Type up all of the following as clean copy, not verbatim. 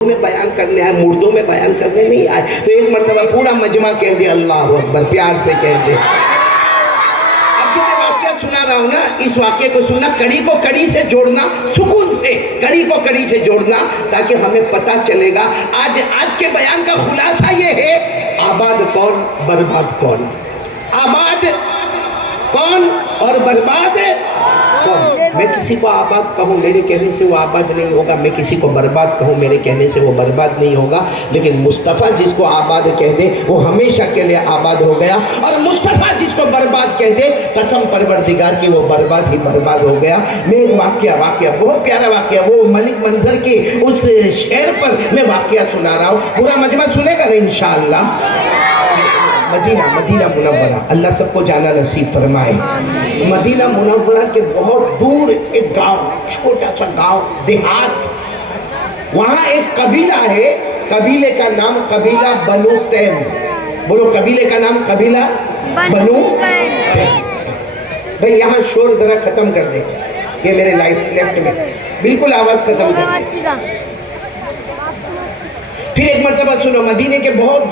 میں بیان کرنے آئے، مردوں میں بیان کرنے نہیں آئے. تو ایک مرتبہ پورا مجمع کہہ دے اللہ اکبر، پیار سے کہہ دے. اب جو میں واقعہ سنا رہا ہوں نا، اس واقعے کو سننا، کڑی کو کڑی سے جوڑنا، سکون سے کڑی کو کڑی سے جوڑنا، تاکہ ہمیں پتہ چلے گا. آج کے بیان کا خلاصہ یہ ہے، آباد کون، برباد کون. آباد کون اور برباد کون. میں کسی کو آباد کہوں، میرے کہنے سے وہ آباد نہیں ہوگا. میں کسی کو برباد کہوں، میرے کہنے سے وہ برباد نہیں ہوگا. لیکن مصطفیٰ جس کو آباد کہہ دے وہ ہمیشہ کے لیے آباد ہو گیا، اور مصطفیٰ جس کو برباد کہہ دے، قسم پروردگار کی، وہ برباد ہی برباد ہو گیا. میں ایک واقعہ بہت پیارا واقعہ، وہ ملک منظر کے اس شعر پر میں واقعہ سنا رہا ہوں. پورا مجمع سنے گا نا انشاءاللہ. مدینہ منورہ، اللہ سب کو جانا نصیب فرمائے. مدینہ منورہ کے بہت دور ایک گاؤں، چھوٹا سا گاؤں، دیہات، وہاں ایک قبیلہ ہے. قبیلے کا نام قبیلہ بنو تیم. بولو قبیلے کا نام قبیلہ بنو تیم. بھئی یہاں شور ذرا ختم کر دیں، یہ میرے لیفٹ میں بالکل آواز ختم کر دیں. پھر ایک مرتبہ سنو، مدینے کے بہت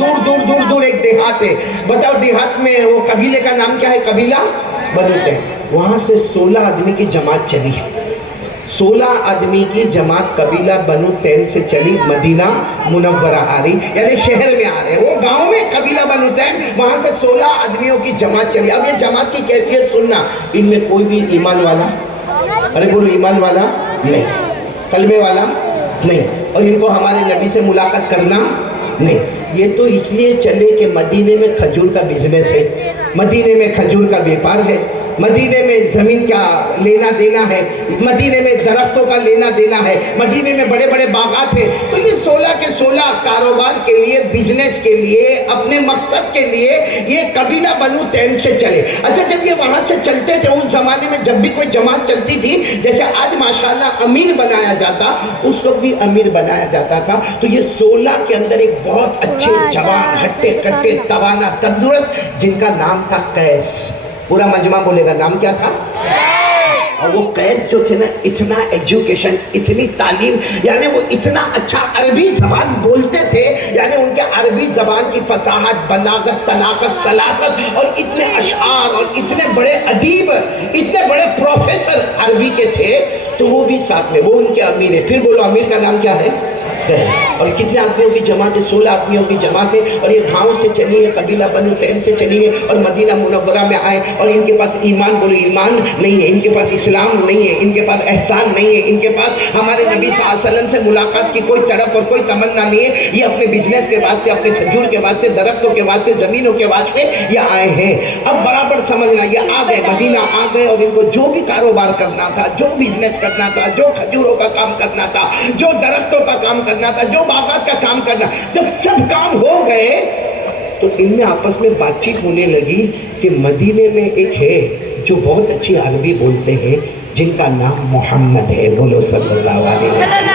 دور ایک دیہات ہے. بتاؤ دیہات میں وہ قبیلے کا نام کیا ہے؟ قبیلہ بنو تیم. وہاں سے 16 آدمی کی جماعت چلی. 16 آدمی کی جماعت قبیلہ بنو تیم سے چلی، مدینہ منورہ آ رہی، یعنی شہر میں آ رہے. وہ گاؤں میں قبیلہ بنو تیم، وہاں سے 16 آدمیوں کی جماعت چلی. اب یہ جماعت کی کیفیت سننا، ان میں کوئی بھی ایمان والا، ارے بولو ایمان والا نہیں، کلمے والا نہیں، اور ان کو ہمارے نبی سے ملاقات کرنا نہیں. یہ تو اس لیے چلے کہ مدینے میں کھجور کا بزنس ہے، مدینے میں کھجور کا بیپار ہے، مدینے میں زمین کا لینا دینا ہے، مدینے میں درختوں کا لینا دینا ہے، مدینے میں بڑے بڑے باغات ہیں. تو یہ 16 کے 16 کاروبار کے لیے، بزنس کے لیے، اپنے مقصد کے لیے یہ قبیلہ بنو تیم سے چلے. اچھا جب یہ وہاں سے چلتے تھے، اس زمانے میں جب بھی کوئی جماعت چلتی تھی، جیسے آج ماشاءاللہ امیر بنایا جاتا، اس وقت بھی امیر بنایا جاتا تھا. تو یہ 16 کے اندر ایک بہت اچھے جوان، ہٹے کٹے، توانا، تندرست، جن کا نام تھا قیس. پورا مجمع بولے گا نام کیا تھا؟ اور وہ قیس جو تھے نا، اتنا ایجوکیشن، اتنی تعلیم، یعنی وہ اتنا اچھا عربی زبان بولتے تھے، یعنی ان کے عربی زبان کی فصاحت، بلاغت، طلاقت، سلاست، اور اتنے اشعار، اور اتنے بڑے ادیب، اتنے بڑے پروفیسر عربی کے تھے. تو وہ بھی ساتھ میں، وہ ان کے امیر ہے. پھر بولو امیر کا نام کیا ہے؟ اور کتنے آدمیوں کی جماعت ہے؟ 16 آدمیوں کی جماعت ہے. اور یہ گاؤں سے چلی ہے، قبیلہ بنو تیم سے چلی ہے، اور مدینہ منورہ میں آئے. اور ان کے پاس ایمان، بولو ایمان نہیں ہے، ان کے پاس اسلام نہیں ہے، ان کے پاس احسان نہیں ہے، ان کے پاس ہمارے نبی صلی اللہ علیہ وسلم سے ملاقات کی کوئی تڑپ اور کوئی تمنا نہیں ہے. یہ اپنے بزنس کے واسطے، اپنے کھجور کے واسطے، درختوں کے واسطے، زمینوں کے واسطے یہ آئے ہیں. اب برابر سمجھنا، یہ آ گئے، مدینہ آ گئے، اور ان کو جو بھی کاروبار کرنا تھا، جو بزنس کرنا تھا، جو کھجوروں کا کام کرنا تھا، جو درختوں کا کام کرنا تھا، جو باغات کا کام کرنا، جب سب کام ہو گئے تو ان میں آپس میں بات چیت ہونے لگی کہ مدینے میں ایک ہے جو بہت اچھی عربی بولتے ہیں، جن کا نام محمد ہے. بولو صلی اللہ علیہ وسلم.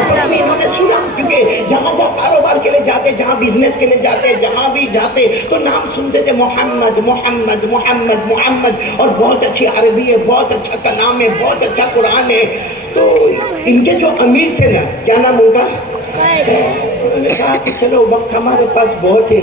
آپس میں انہوں نے سنا، کیونکہ جہاں کاروبار کے لیے جاتے، جہاں بزنس کے لیے جاتے، جہاں بھی جاتے تو نام سنتے تھے، محمد محمد محمد محمد، اور بہت اچھی عربی ہے، بہت اچھا کلام ہے، بہت اچھا قرآن ہے. تو ان کے جو امیر تھے نا، کیا نام ہوگا؟ انہوں نے کہا کہ چلو وقت ہمارے پاس بہت ہے،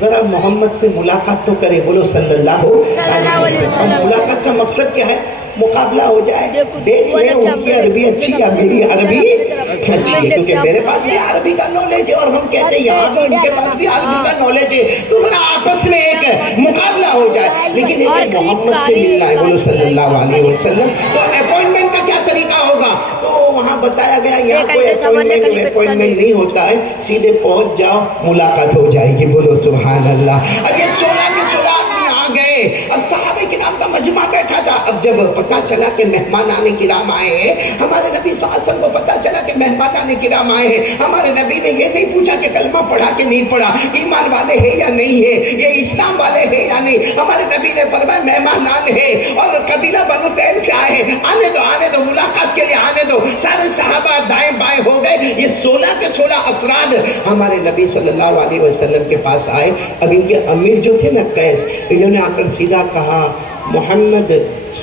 ذرا محمد سے ملاقات تو کرے. بولو صلی اللہ علیہ وسلم. اور ملاقات کا مقصد کیا ہے؟ مقابلہ ہو جائے، دیکھ لیں ان کی عربی اچھی یا میری عربی اچھی ہے. کیونکہ میرے پاس بھی عربی کا نالج ہے، اور ہم کہتے ہیں یہاں بھی ان کے پاس بھی عربی کا نالج ہے، تو ذرا آپس میں ایک مقابلہ ہو جائے. لیکن ایک محمد سے ملنا ہے. بولو صلی اللہ علیہ وسلم. تو اپوائنٹمنٹ کا کیا طریقہ ہوگا؟ تو وہاں بتایا گیا یہاں کوئی اپوائنٹمنٹ نہیں ہوتا ہے، سیدھے پہنچ جاؤ، ملاقات ہو جائے گی. بولو سبحان اللہ. اب یہ 16 کے 16 آدمی آ گئے. اب صحابہ کرام کا مجمع بیٹھا تھا. اب جب پتا چلا کہ مہمان کرام آئے ہیں، ہمارے نبی صلی اللہ علیہ وسلم کو پتا چلا کہ مہمان کرام آئے ہیں، ہمارے نبی نے یہ نہیں پوچھا کہ کلمہ پڑھا کہ نہیں پڑھا، ایمان والے ہیں یا نہیں ہے، یہ اسلام والے ہیں یا نہیں. ہمارے نبی نے فرمایا مہمانان ہیں، اور قبیلہ بنو تیم سے آئے ہیں، آنے دو ملاقات کے لیے آنے دو. سارے صحابہ دائیں بائیں ہو گئے. یہ 16 کے 16 افراد ہمارے نبی صلی اللہ علیہ وسلم کے پاس آئے. اب ان کے امیر جو تھے نا قیس، انہوں نے آ کر سیدھا کہا، محمد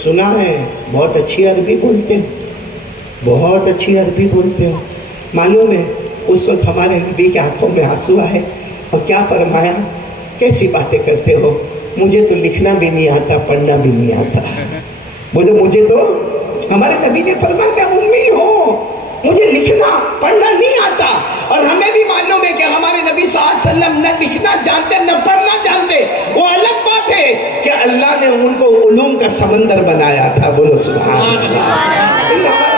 سنا ہے بہت اچھی عربی بولتے ہو، بہت اچھی عربی بولتے ہو. معلوم ہے اس وقت ہمارے نبی کے آنکھوں میں آنسو آئے اور کیا فرمایا, کیسی باتیں کرتے ہو, مجھے تو لکھنا بھی نہیں آتا, پڑھنا بھی نہیں آتا. مجھے تو ہمارے نبی نے فرمایا میں امی ہوں, مجھے لکھنا پڑھنا نہیں آتا. اور ہمیں بھی معلوم ہے کہ ہمارے نبی صلی اللہ علیہ وسلم نہ لکھنا جانتے نہ پڑھنا جانتے. وہ الگ بات ہے کہ اللہ نے ان کو علوم کا سمندر بنایا تھا. بولو سبحان اللہ. ہمارے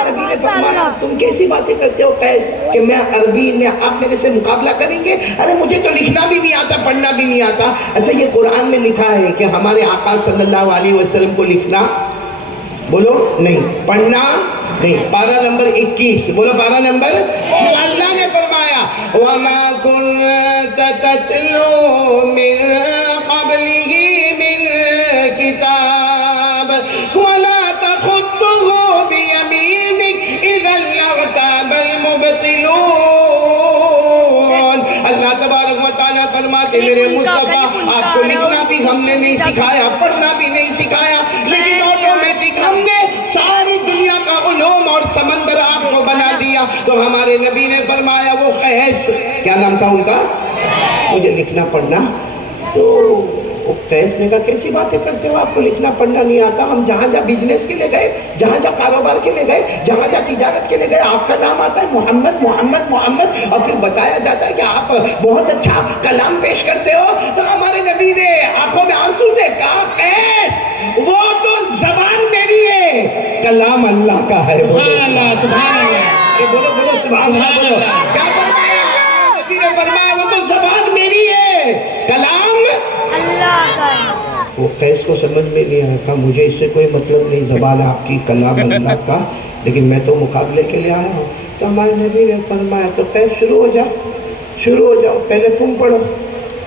نبی نے فرمایا تم کیسی باتیں کرتے ہو قیس کہ میں عربی میں آپ میرے سے مقابلہ کریں گے؟ ارے مجھے تو لکھنا بھی نہیں آتا, پڑھنا بھی نہیں آتا. اچھا یہ قرآن میں لکھا ہے کہ ہمارے آقا صلی اللہ علیہ وسلم کو لکھنا بولو نہیں, پڑھنا نہیں. پارہ نمبر 21 بولو, پارہ نمبر. اللہ نے فرمایا وَمَا كُنْتَ تَتْلُو مِنْ قَبْلِهِ مِنْ كِتَابٍ وَلَا تَخُطُّهُ بِيَمِينِكَ إِذًا لَارْتَابَ الْمُبْطِلُونَ. اللہ تبارک و تعالیٰ فرماتے میرے مصطفیٰ آپ کو لکھنا بھی ہم نے نہیں سکھایا, پڑھنا بھی نہیں سکھایا, لیکن آٹومیٹک ہم نے ساری دنیا کا علوم اور سمندر آپ کو بنا دیا. تو ہمارے نبی نے فرمایا وہ قیس, کیا نام تھا ان کا, مجھے لکھنا پڑھنا. تو قیس نے کہا کیسی باتیں کرتے ہو, آپ کو لکھنا پڑھنا نہیں آتا. ہم جہاں جہاں بزنس کے لے گئے, جہاں جہاں کاروبار کے لے گئے, جہاں جہاں تجارت کے لے گئے, آپ کا نام آتا ہے محمد محمد محمد, اور پھر بتایا جاتا ہے کہ آپ بہت اچھا کلام پیش کرتے ہو. تو ہمارے نبی نے آنکھوں میں آنسو دے کہا قیس وہ تو زبان میری ہے, کلام اللہ کا ہے. سبحان اللہ, سبحان اللہ, بولو بولو سبحان اللہ. بولو کیا فرمایا ہمارے نبی نے فرمایا وہ تو زبان میری ہے, کلام اللہ کا. وہ قیس کو سمجھ میں نہیں آیا تھا, مجھے اس سے کوئی مطلب نہیں, زبان آپ کی, کلام اللہ کا, لیکن میں تو مقابلے کے لیے آیا ہوں. تو ہمارے نبی نے فرمایا تو قیس شروع ہو جاؤ, پہلے تم پڑھو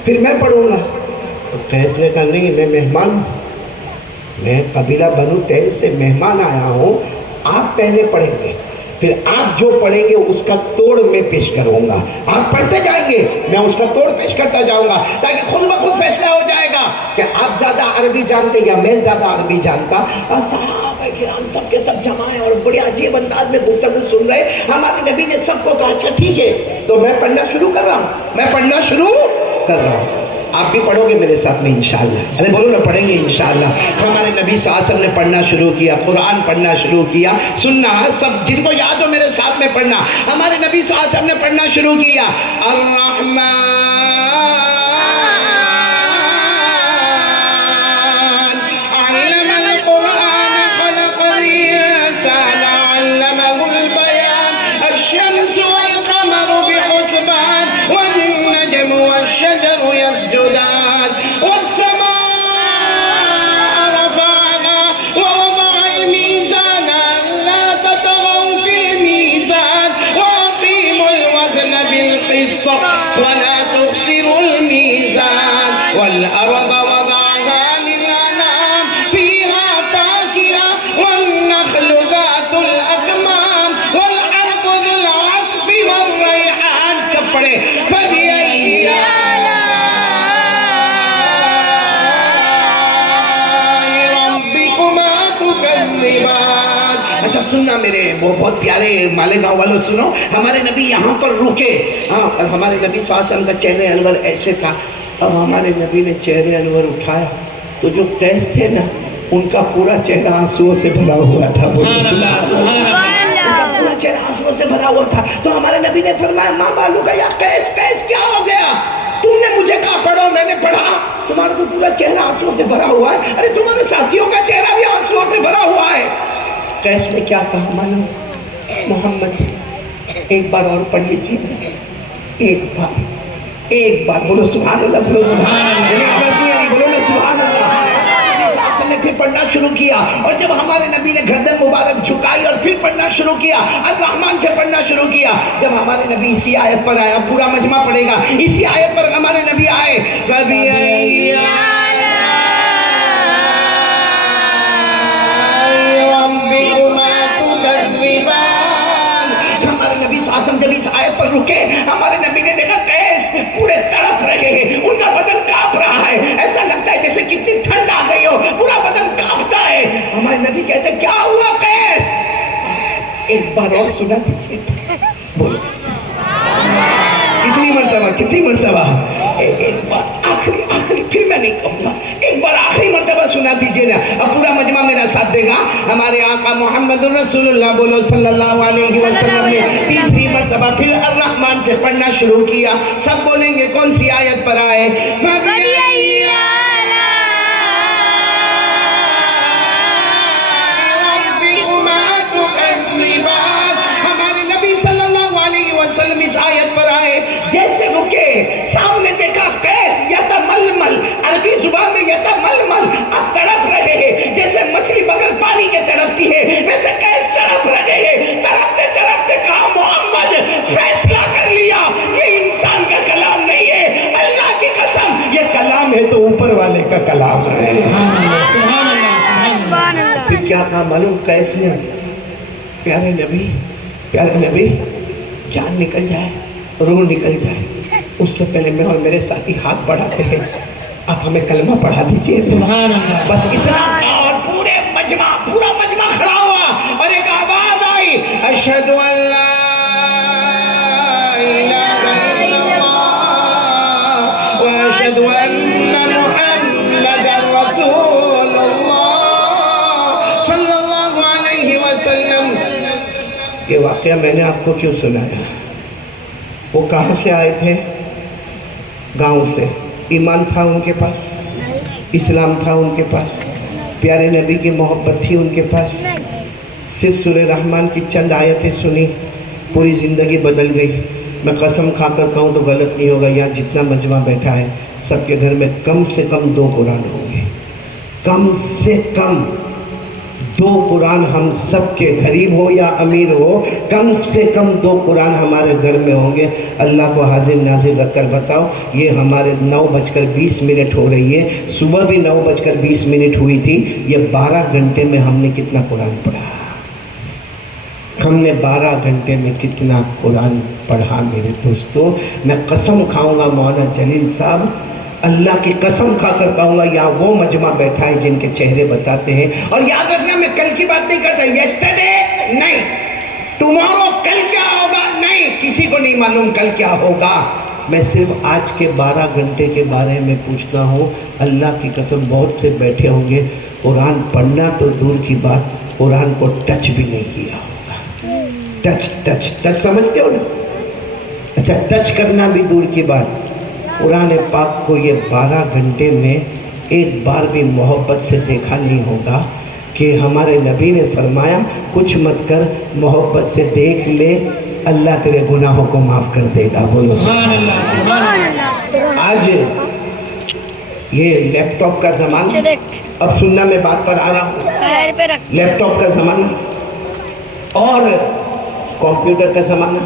پھر میں پڑھوں گا. تو قیس نے کہا نہیں, میں مہمان ہوں, میں قبیلہ بنو تیم سے مہمان آیا ہوں, آپ پہلے پڑھیں گے, پھر آپ جو پڑھیں گے اس کا توڑ میں پیش کروں گا. آپ پڑھتے جائیں گے, میں اس کا توڑ پیش کرتا جاؤں گا, تاکہ خود بخود فیصلہ ہو جائے گا کہ آپ زیادہ عربی جانتے یا میں زیادہ عربی جانتا. اور صحابہ کرام سب کے سب جمع ہیں اور بڑے عجیب انداز میں گفتگو سن رہے. ہمارے نبی نے سب کو کہا اچھا ٹھیک ہے, تو میں پڑھنا شروع کر رہا ہوں, آپ بھی پڑھو گے میرے ساتھ میں انشاءاللہ. ارے بولو نا, پڑھیں گے انشاءاللہ. ہمارے نبی صلی اللہ علیہ وسلم نے پڑھنا شروع کیا, قرآن پڑھنا شروع کیا. سننا سب جن کو یاد ہو میرے ساتھ میں پڑھنا. ہمارے نبی صلی اللہ علیہ وسلم نے پڑھنا شروع کیا الرحمن علم القرآن خلق الانسان علمه البيان الشمس والقمر بحسبان والنجم والشجر يسجدان والسماء رفعها ووضع الميزان ألا تطغوا في الميزان وأقيموا الوزن بالقسط ولا تخسروا الميزان والأرض وضعها للأنعام فيها فاكهة والنخل ذات الأكمام والحب ذو العصف والريحان. سب پڑھے فبأي اچھا سننا میرے بہت پیارے مالیگاؤں والوں, سنو. ہمارے نبی یہاں پر رکے, اور ہمارے نبی صلی اللہ علیہ وسلم کا چہرے انور ایسے تھا. اب ہمارے نبی نے چہرے انور اٹھایا تو جو قیس تھے نا, ان کا پورا چہرہ آنسوؤں سے بھرا ہوا تھا. ان کا پورا چہرہ آنسوؤں سے بھرا ہوا تھا. تو ہمارے نبی نے فرمایا ماں بالو کا یا قیس کیا ہو گیا, تم نے مجھے کہا پڑھو, میں نے پڑھا, تمہارا تو پورا چہرہ آنسوؤں سے بھرا ہوا ہے. ارے تمہارے ساتھیوں کا چہرہ بھی آنسوؤں سے بھرا ہوا ہے. قیس نے کیا کہا معلوم, محمد ایک بار اور پڑھ لیجیے, ایک بار بولو سبحان اللہ, بولو سبحان اللہ, بولو نا سبحان اللہ. نے پھر پڑھنا شروع کیا, اور جب ہمارے نبی نے گردن مبارک جھکائی اور پھر پڑھنا شروع کیا, الرحمن سے پڑھنا شروع کیا. جب ہمارے نبی اسی آیت پر آیا, پورا مجمع پڑھے گا, اسی آیت پر ہمارے نبی آئے, کبھی جب اس آیت پر رکے, ہمارے نبی نے دیکھا قیس پورے تڑپ رہے ہیں, ان کا بدن کانپ رہا ہے, ایسا لگتا ہے جیسے کتنی ٹھنڈ آ گئی ہو, پورا بدن کانپتا ہے. ہمارے نبی کہتے کیا ہوا قیس, ایک بار اور سنا دیجیے. بولو कितनी मरतबा? एक बार आखिरी फिर मैं नहीं कहूँगा, एक बार आखिरी मरतबा सुना दीजिए ना। अब पूरा मजमा मेरा साथ देगा। हमारे आका मोहम्मद रसूलुल्लाह बोलो सल्लल्लाहु अलैहि वसल्लम ने तीसरी मरतबा फिर अर्रहमान से पढ़ना शुरू किया। सब बोलेंगे कौन सी आयत पर आए? हमारे नबी सल्लल्लाहु अलैहि वसल्लम इस आयत पर आए, जैसे रुके सामने देखा कैस यतमलमल, अरबी जुबान में यतमलमल, अब तड़प रहे हैं जैसे मछली बगैर पानी के तड़पती है, वैसे कैस तड़प रहे हैं। तड़पते तड़पते कहा मोहम्मद फैसला कर लिया, ये इंसान का कलाम नहीं है, अल्लाह की कसम ये कलाम है तो ऊपर वाले का कलाम है। फिर क्या कहा मालूम कैस ने? प्यारे नबी जान निकल जाए, रूह निकल जाए, उससे पहले मैं और मेरे साथी हाथ बढ़ाते हैं, आप हमें कलमा पढ़ा दीजिए। बस इतना कहा और पूरा मजमा खड़ा हुआ और एक आवाज आई, अशहदु अल्ला इलाहा इल्लल्लाह व अशहदु अन्ना मुहम्मदर रसूलुल्लाह सल्लल्लाहु अलैहि वसल्लम। ये वाकया मैंने आपको क्यों सुनाया? वो कहाँ से आए थे? गांव से। ईमान था उनके पास, इस्लाम था उनके पास, प्यारे नबी की मोहब्बत थी उनके पास। सिर्फ सूरह रहमान की चंद आयतें सुनी, पूरी ज़िंदगी बदल गई। मैं कसम खाकर कहूँ तो गलत नहीं होगा, यहाँ जितना मजमा बैठा है सबके घर में कम से कम 2 कुरान होंगे, कम से कम 2 कुरान। हम सबके गरीब हो या अमीर हो, कम से कम 2 कुरान हमारे घर में होंगे। अल्लाह को हाजिर नाजिर रखकर बताओ, ये हमारे 9:20 हो रही है, सुबह भी 9:20 हुई थी। ये 12 घंटे में हमने कितना कुरान पढ़ा? हमने 12 घंटे में कितना कुरान पढ़ा मेरे दोस्तों? मैं कसम खाऊंगा मौलाना जलील साहब, अल्लाह की कसम खाकर कहूँगा, यहाँ वो मजमा बैठा है जिनके चेहरे बताते हैं। और याद रखना, मैं कल की बात नहीं करता, यस्टरडे नहीं, टुमारो कल क्या होगा नहीं, किसी को नहीं मालूम कल क्या होगा। मैं सिर्फ आज के 12 घंटे के बारे में पूछता हूँ। अल्लाह की कसम बहुत से बैठे होंगे, कुरान पढ़ना तो दूर की बात, कुरान को टच भी नहीं किया होगा। टच समझते हो ना? अच्छा, टच करना भी दूर की बात, कुरान पाक को ये 12 घंटे में एक बार भी मोहब्बत से देखा नहीं होगा कि हमारे नबी ने फरमाया कुछ मत कर, मोहब्बत से देख ले, अल्लाह तेरे गुनाहों को माफ़ कर देगा। बोलो सुभान अल्लाह। आज ये लैपटॉप का ज़माना, अब सुनना मैं बात पर आ रहा हूँ, लैपटॉप का ज़माना और कंप्यूटर का ज़माना,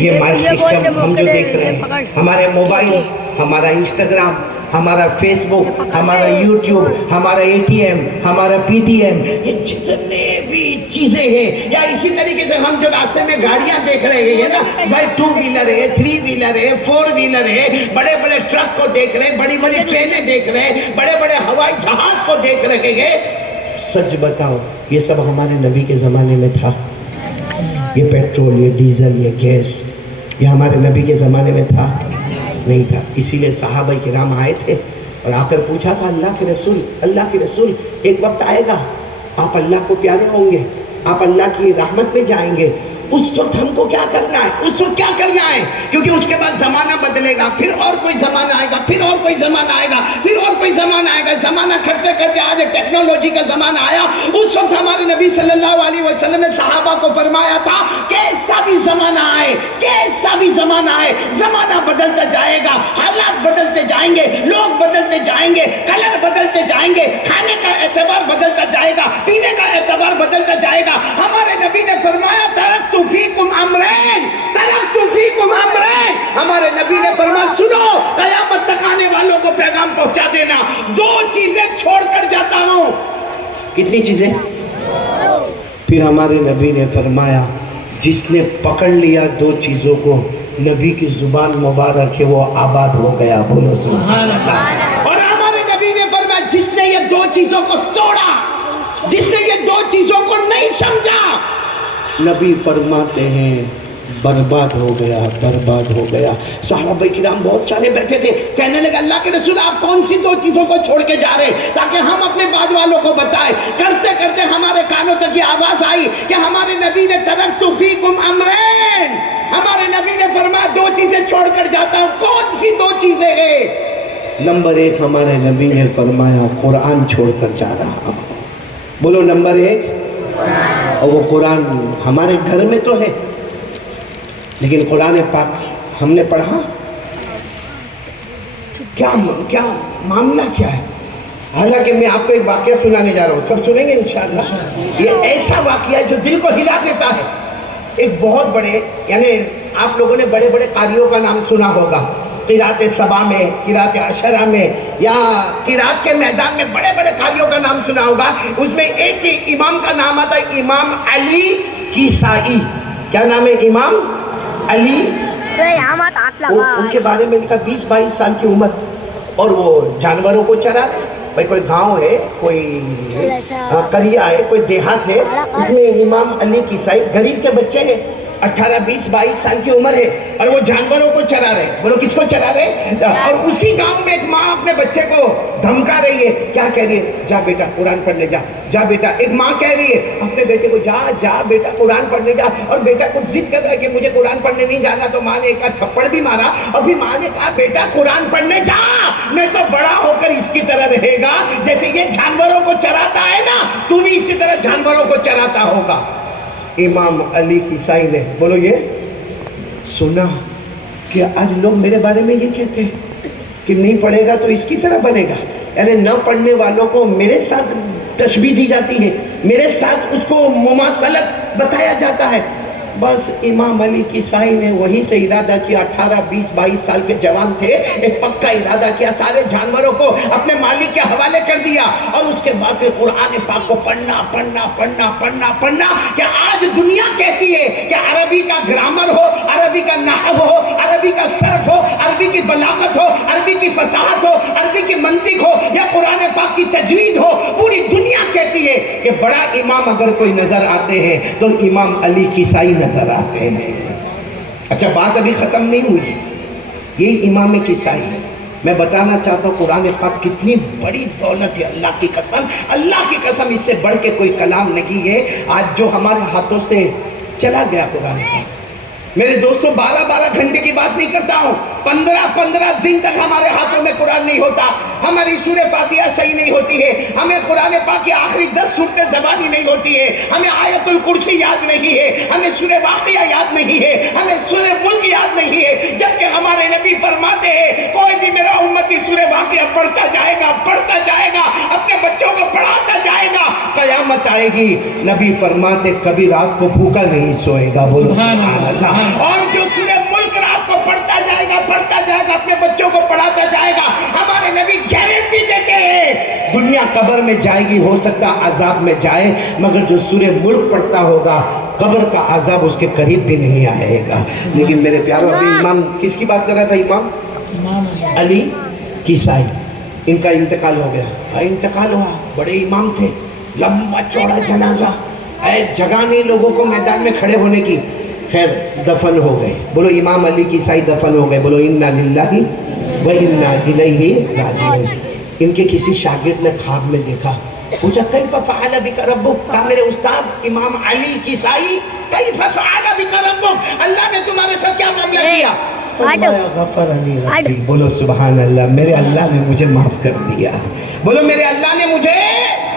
ये माइक सिस्टम हम जो देख रहे हैं, हमारे मोबाइल, हमारा इंस्टाग्राम, हमारा फेसबुक, हमारा यूट्यूब, हमारा ATM, हमारा PTM, ये जितने भी चीज़ें हैं, या इसी तरीके से हम जो रास्ते में गाड़ियाँ देख रहे हैं ना भाई, 2 व्हीलर है, 3 व्हीलर है, 4 व्हीलर है, बड़े बड़े ट्रक को देख रहे हैं, बड़ी बड़ी ट्रेनें देख रहे हैं, बड़े बड़े हवाई जहाज को देख रहे हैं। सच बताओ, ये सब हमारे नबी के ज़माने में था? ये पेट्रोल, ये डीजल, ये गैस, ये हमारे नबी के ज़माने में था? नहीं था। इसीलिए सहाबा किराम आए थे और आकर पूछा था, अल्लाह के रसूल, एक वक्त आएगा आप अल्लाह को प्यारे होंगे, आप अल्लाह की रहमत में जाएंगे, उस वक्त हमको क्या करना है? उस वक्त क्या करना है? क्योंकि उसके बाद ज़माना बदलेगा, फिर और कोई ज़माना आएगा, फिर और कोई ज़माना आएगा, फिर और कोई ज़माना आएगा। ज़माना करते करते आज टेक्नोलॉजी का ज़माना आया। उस वक्त हमारे नबी सल्लल्लाहु अलैहि वसल्लम ने सहाबा को फरमाया था, कैसा भी ज़माना आए, कैसा भी ज़माना आए, ज़माना बदलता जाएगा, हालात बदलते जाएंगे, लोग बदलते जाएंगे, कलर बदलते जाएंगे, खाने का एतबार बदलता जाएगा, पीने का एतबार बदलता जाएगा। हमारे नबी ने फरमाया, तरक्तु फीकुम अमरैन, तरक्तु फीकुम अमरैन। हमारे नबी ने फरमाया, सुनो, क़यामत तक आने वालों को पैगाम पहुंचा देना, 2 चीजें छोड़कर जाता हूं। कितनी चीजें? फिर हमारे नबी ने फरमाया, जिसने पकड़ लिया 2 चीजों को, नबी की जुबान मुबारक है, वो आबाद हो गया। बोलो सुभान अल्लाह। और हमारे नबी ने फरमाया, जिसने ये 2 चीजों को तोड़ा, जिसने ये 2 चीजों को नहीं समझा, नबी फरमाते हैं برباد ہو گیا، برباد ہو گیا۔ صحابہ کرام بہت سارے بیٹھے تھے، کہنے لگے اللہ کے رسول آپ کون سی دو چیزوں کو چھوڑ کے جا رہے ہیں تاکہ ہم اپنے بعد والوں کو بتائیں۔ کرتے کرتے ہمارے کانوں تک یہ آواز آئی کہ ہمارے نبی نے ترکت فیکم امرین، ہمارے نبی نے فرمایا دو چیزیں چھوڑ کر جاتا ہوں۔ کون سی دو چیزیں ہیں؟ نمبر ایک، ہمارے نبی نے فرمایا قرآن چھوڑ کر جا رہا ہوں۔ بولو نمبر ایک۔ اور وہ قرآن ہمارے گھر میں تو ہے، لیکن قرآن پاک ہم نے پڑھا کیا معاملہ کیا ہے؟ حالانکہ میں آپ کو ایک واقعہ سنانے جا رہا ہوں، سب سنیں گے انشاءاللہ۔ یہ ایسا واقعہ ہے جو دل کو ہلا دیتا ہے۔ ایک بہت بڑے، یعنی آپ لوگوں نے بڑے بڑے قاریوں کا نام سنا ہوگا، قرات سبا میں، قرات عشرہ میں، یا قرات کے میدان میں بڑے بڑے قاریوں کا نام سنا ہوگا۔ اس میں ایک امام کا نام آتا ہے امام علی کیسائی۔ کیا نام ہے؟ امام علی۔ ان کے بارے میں لکھا 20-22 سال کی عمر، اور وہ جانوروں کو چرا رہے۔ بھائی کوئی گاؤں ہے، کوئی قریہ ہے، کوئی دیہات ہے، اس میں امام علی کیسائی غریب کے بچے ہیں، 18-20-22 سال کی عمر ہے، اور وہ جانوروں کو چرا رہے۔ بولو کس کو چرا رہے؟ اور اسی گاؤں میں ایک ماں اپنے بچے کو دھمکا رہی ہے۔ کیا کہہ رہی ہے؟ جا بیٹا قرآن پڑھنے جا، جا بیٹا۔ ایک ماں کہہ رہی ہے اپنے بیٹے کو جا جا بیٹا قرآن پڑھنے جا، اور بیٹا کچھ ضد کر رہا ہے کہ مجھے قرآن پڑھنے نہیں جانا، تو ماں نے ایک تھپڑ بھی مارا، اور پھر ماں نے کہا بیٹا قرآن پڑھنے جا، میں تو بڑا ہو کر اس کی طرح رہے گا جیسے یہ جانوروں کو چراتا ہے نا، تو بھی اسی طرح جانوروں کو چراتا ہوگا۔ امام علی کیسائی نے، بولو یہ سنا کہ آج لوگ میرے بارے میں یہ کہتے ہیں کہ نہیں پڑھے گا تو اس کی طرح بنے گا، یعنی نہ پڑھنے والوں کو میرے ساتھ تشبیہ دی جاتی ہے، میرے ساتھ اس کو مماثلت بتایا جاتا ہے۔ بس امام علی کیسائی نے وہیں سے ارادہ کیا، 18-20-22 سال کے جوان تھے، ایک پکا ارادہ کیا، سارے جانوروں کو اپنے مالک کے حوالے کر دیا، اور اس کے بعد پھر قرآن پاک کو پڑھنا پڑھنا پڑھنا پڑھنا پڑھنا کہ آج دنیا کہتی ہے کہ عربی کا گرامر ہو، عربی کا نحو ہو، عربی کا صرف ہو، عربی کی بلاغت ہو، عربی کی فصاحت ہو، عربی کی منطق ہو، یا قرآن پاک کی تجوید ہو، پوری دنیا کہتی ہے کہ بڑا امام اگر کوئی نظر آتے ہیں تو امام علی کیسائی نظر آتے ہیں۔ اچھا بات ابھی ختم نہیں ہوئی، یہی امام کیسائی ہے۔ میں بتانا چاہتا ہوں قرآن پاک کتنی بڑی دولت ہے، اللہ کی قسم، اللہ کی قسم اس سے بڑھ کے کوئی کلام نہیں ہے آج جو ہمارے ہاتھوں سے چلا گیا قرآن پاک۔ میرے دوستوں 12-12 گھنٹے کی بات نہیں کرتا ہوں، 15-15 دن تک ہمارے ہاتھوں میں قرآن نہیں ہوتا، ہماری سورہ فاتحہ صحیح نہیں ہوتی ہے، ہمیں قرآن پاک کی آخری 10 صورتیں زبانی نہیں ہوتی ہے، ہمیں آیت الکرسی یاد نہیں ہے، ہمیں سورہ واقعہ یاد نہیں ہے، ہمیں سورہ ملک یاد نہیں ہے، جبکہ ہمارے نبی فرماتے ہیں کوئی بھی میرا امتی سورہ واقعہ پڑھتا جائے گا، اپنے بچوں کو پڑھاتا جائے گا، قیامت آئے گی، نبی فرماتے کبھی رات کو بھوکا نہیں سوئے گا۔ بولو سبحان اللہ۔ اور جو سورہ ملک رات کو پڑھتا جائے گا، اپنے بچوں کو پڑھاتا جائے گا، ہمارے نبی گارنٹی دیتے ہیں دنیا قبر میں جائے گی، ہو سکتا عذاب میں جائے، مگر جو سورہ ملک پڑھتا ہوگا قبر کا عذاب اس کے قریب بھی نہیں آئے گا۔ لیکن میرے پیاروں، ابھی امام کس کی بات کر رہا تھا؟ امام علی کیسائی، ان کا انتقال ہو گیا۔ انتقال ہوا، بڑے امام تھے، لمبا چوڑا جنازہ، جگہ نہیں لوگوں کو میدان میں کھڑے ہونے کی۔ خیر دفن ہو گئے، بولو امام علی کیسائی دفن ہو گئے، بولو انا للہ و انا الیہ راجعون۔ ان کے کسی شاگرد نے خواب میں دیکھا، پوچھا کیف فعل بک ربک، کہا میرے استاد امام علی کیسائی کیف فعل بک ربک، اللہ نے تمہارے ساتھ کیا معاملہ کیا؟ فرمایا غفرنی ربی، بولو سبحان اللہ، میرے اللہ نے مجھے معاف کر دیا، بولو میرے اللہ نے مجھے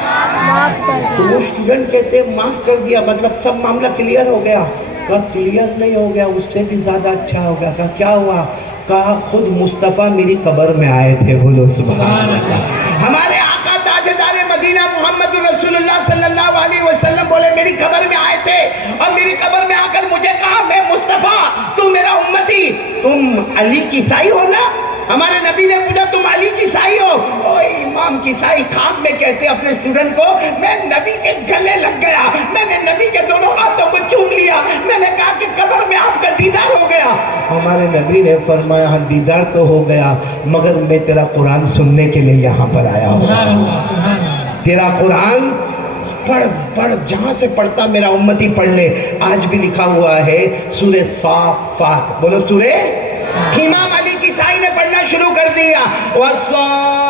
معاف کر دیا۔ تو وہ اسٹوڈنٹ کہتے ہیں معاف کر دیا مطلب سب معاملہ کلیئر ہو گیا؟ کہا کلیئر نہیں ہو گیا، اس سے بھی زیادہ اچھا ہو گیا۔ کہا کیا ہوا؟ کہا خود مصطفیٰ میری قبر میں آئے تھے، بولو سبحان اللہ۔ ہمارے آقا تاجدار مدینہ محمد رسول اللہ صلی اللہ علیہ وسلم بولے میری قبر میں آئے تھے، اور میری قبر میں آ کر مجھے کہا میں مصطفیٰ، تم میرا امتی، تم علی کیسائی ہو نا؟ ہمارے نبی نے پوچھا تم علی کیسائی ہو؟ اوہ امام کیسائی خواب میں کہتے اپنے اسٹوڈنٹ کو میں نبی کے گلے لگ گیا، میں نے نبی کے دونوں ہاتھوں کو چوم لیا، میں نے کہا کہ قبر میں آپ کا دیدار ہو گیا۔ ہمارے نبی نے فرمایا ہاں دیدار تو ہو گیا، مگر میں تیرا قرآن سننے کے لیے یہاں پر آیا ہوں، تیرا قرآن پڑھ جہاں سے پڑھتا میرا امتی پڑھ لے. آج بھی لکھا ہوا ہے سورہ صافات. بولو سورہ. امام علی کسائی نے پڑھنا شروع کر دیا. والصافات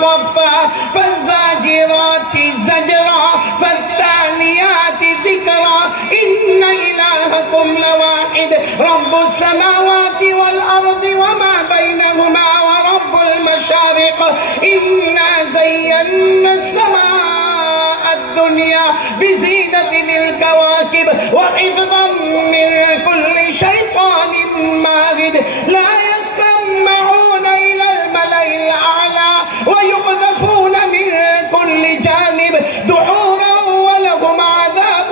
صفا فالزاجرات زجرا فالتاليات ذكرا إن إلهكم لواحد رب السماوات والأرض وما بينهما ورب المشارق إنا زينا السماء الدنيا بزينة الكواكب وحفظا من كل شيطان مارد لا يسمعون إلى الملأ الأعلى ويقذفون من كل جانب دحورا ولهم عذاب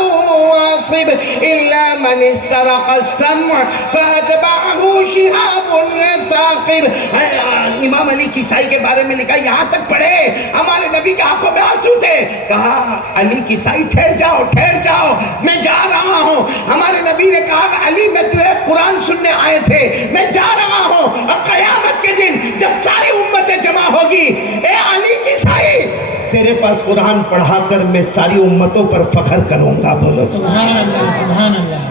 واصب إلا من استرق السمع فأتبعه شهاب ثاقب. امام علی کسائی کے بارے میں لکھا یہاں تک پڑھے ہمارے نبی کے آنکھوں میں آنسو تھے. کہا علی کسائی ٹھہر جاؤ میں جا رہا ہوں. ہمارے نبی نے کہا علی میں تیرے قرآن سننے آئے تھے, میں جا رہا ہوں. اور قیامت کے دن جب ساری امتیں جمع ہوگی, اے علی کسائی تیرے پاس قرآن پڑھا کر میں ساری امتوں پر فخر کروں گا. بولو سبحان اللہ سبحان اللہ.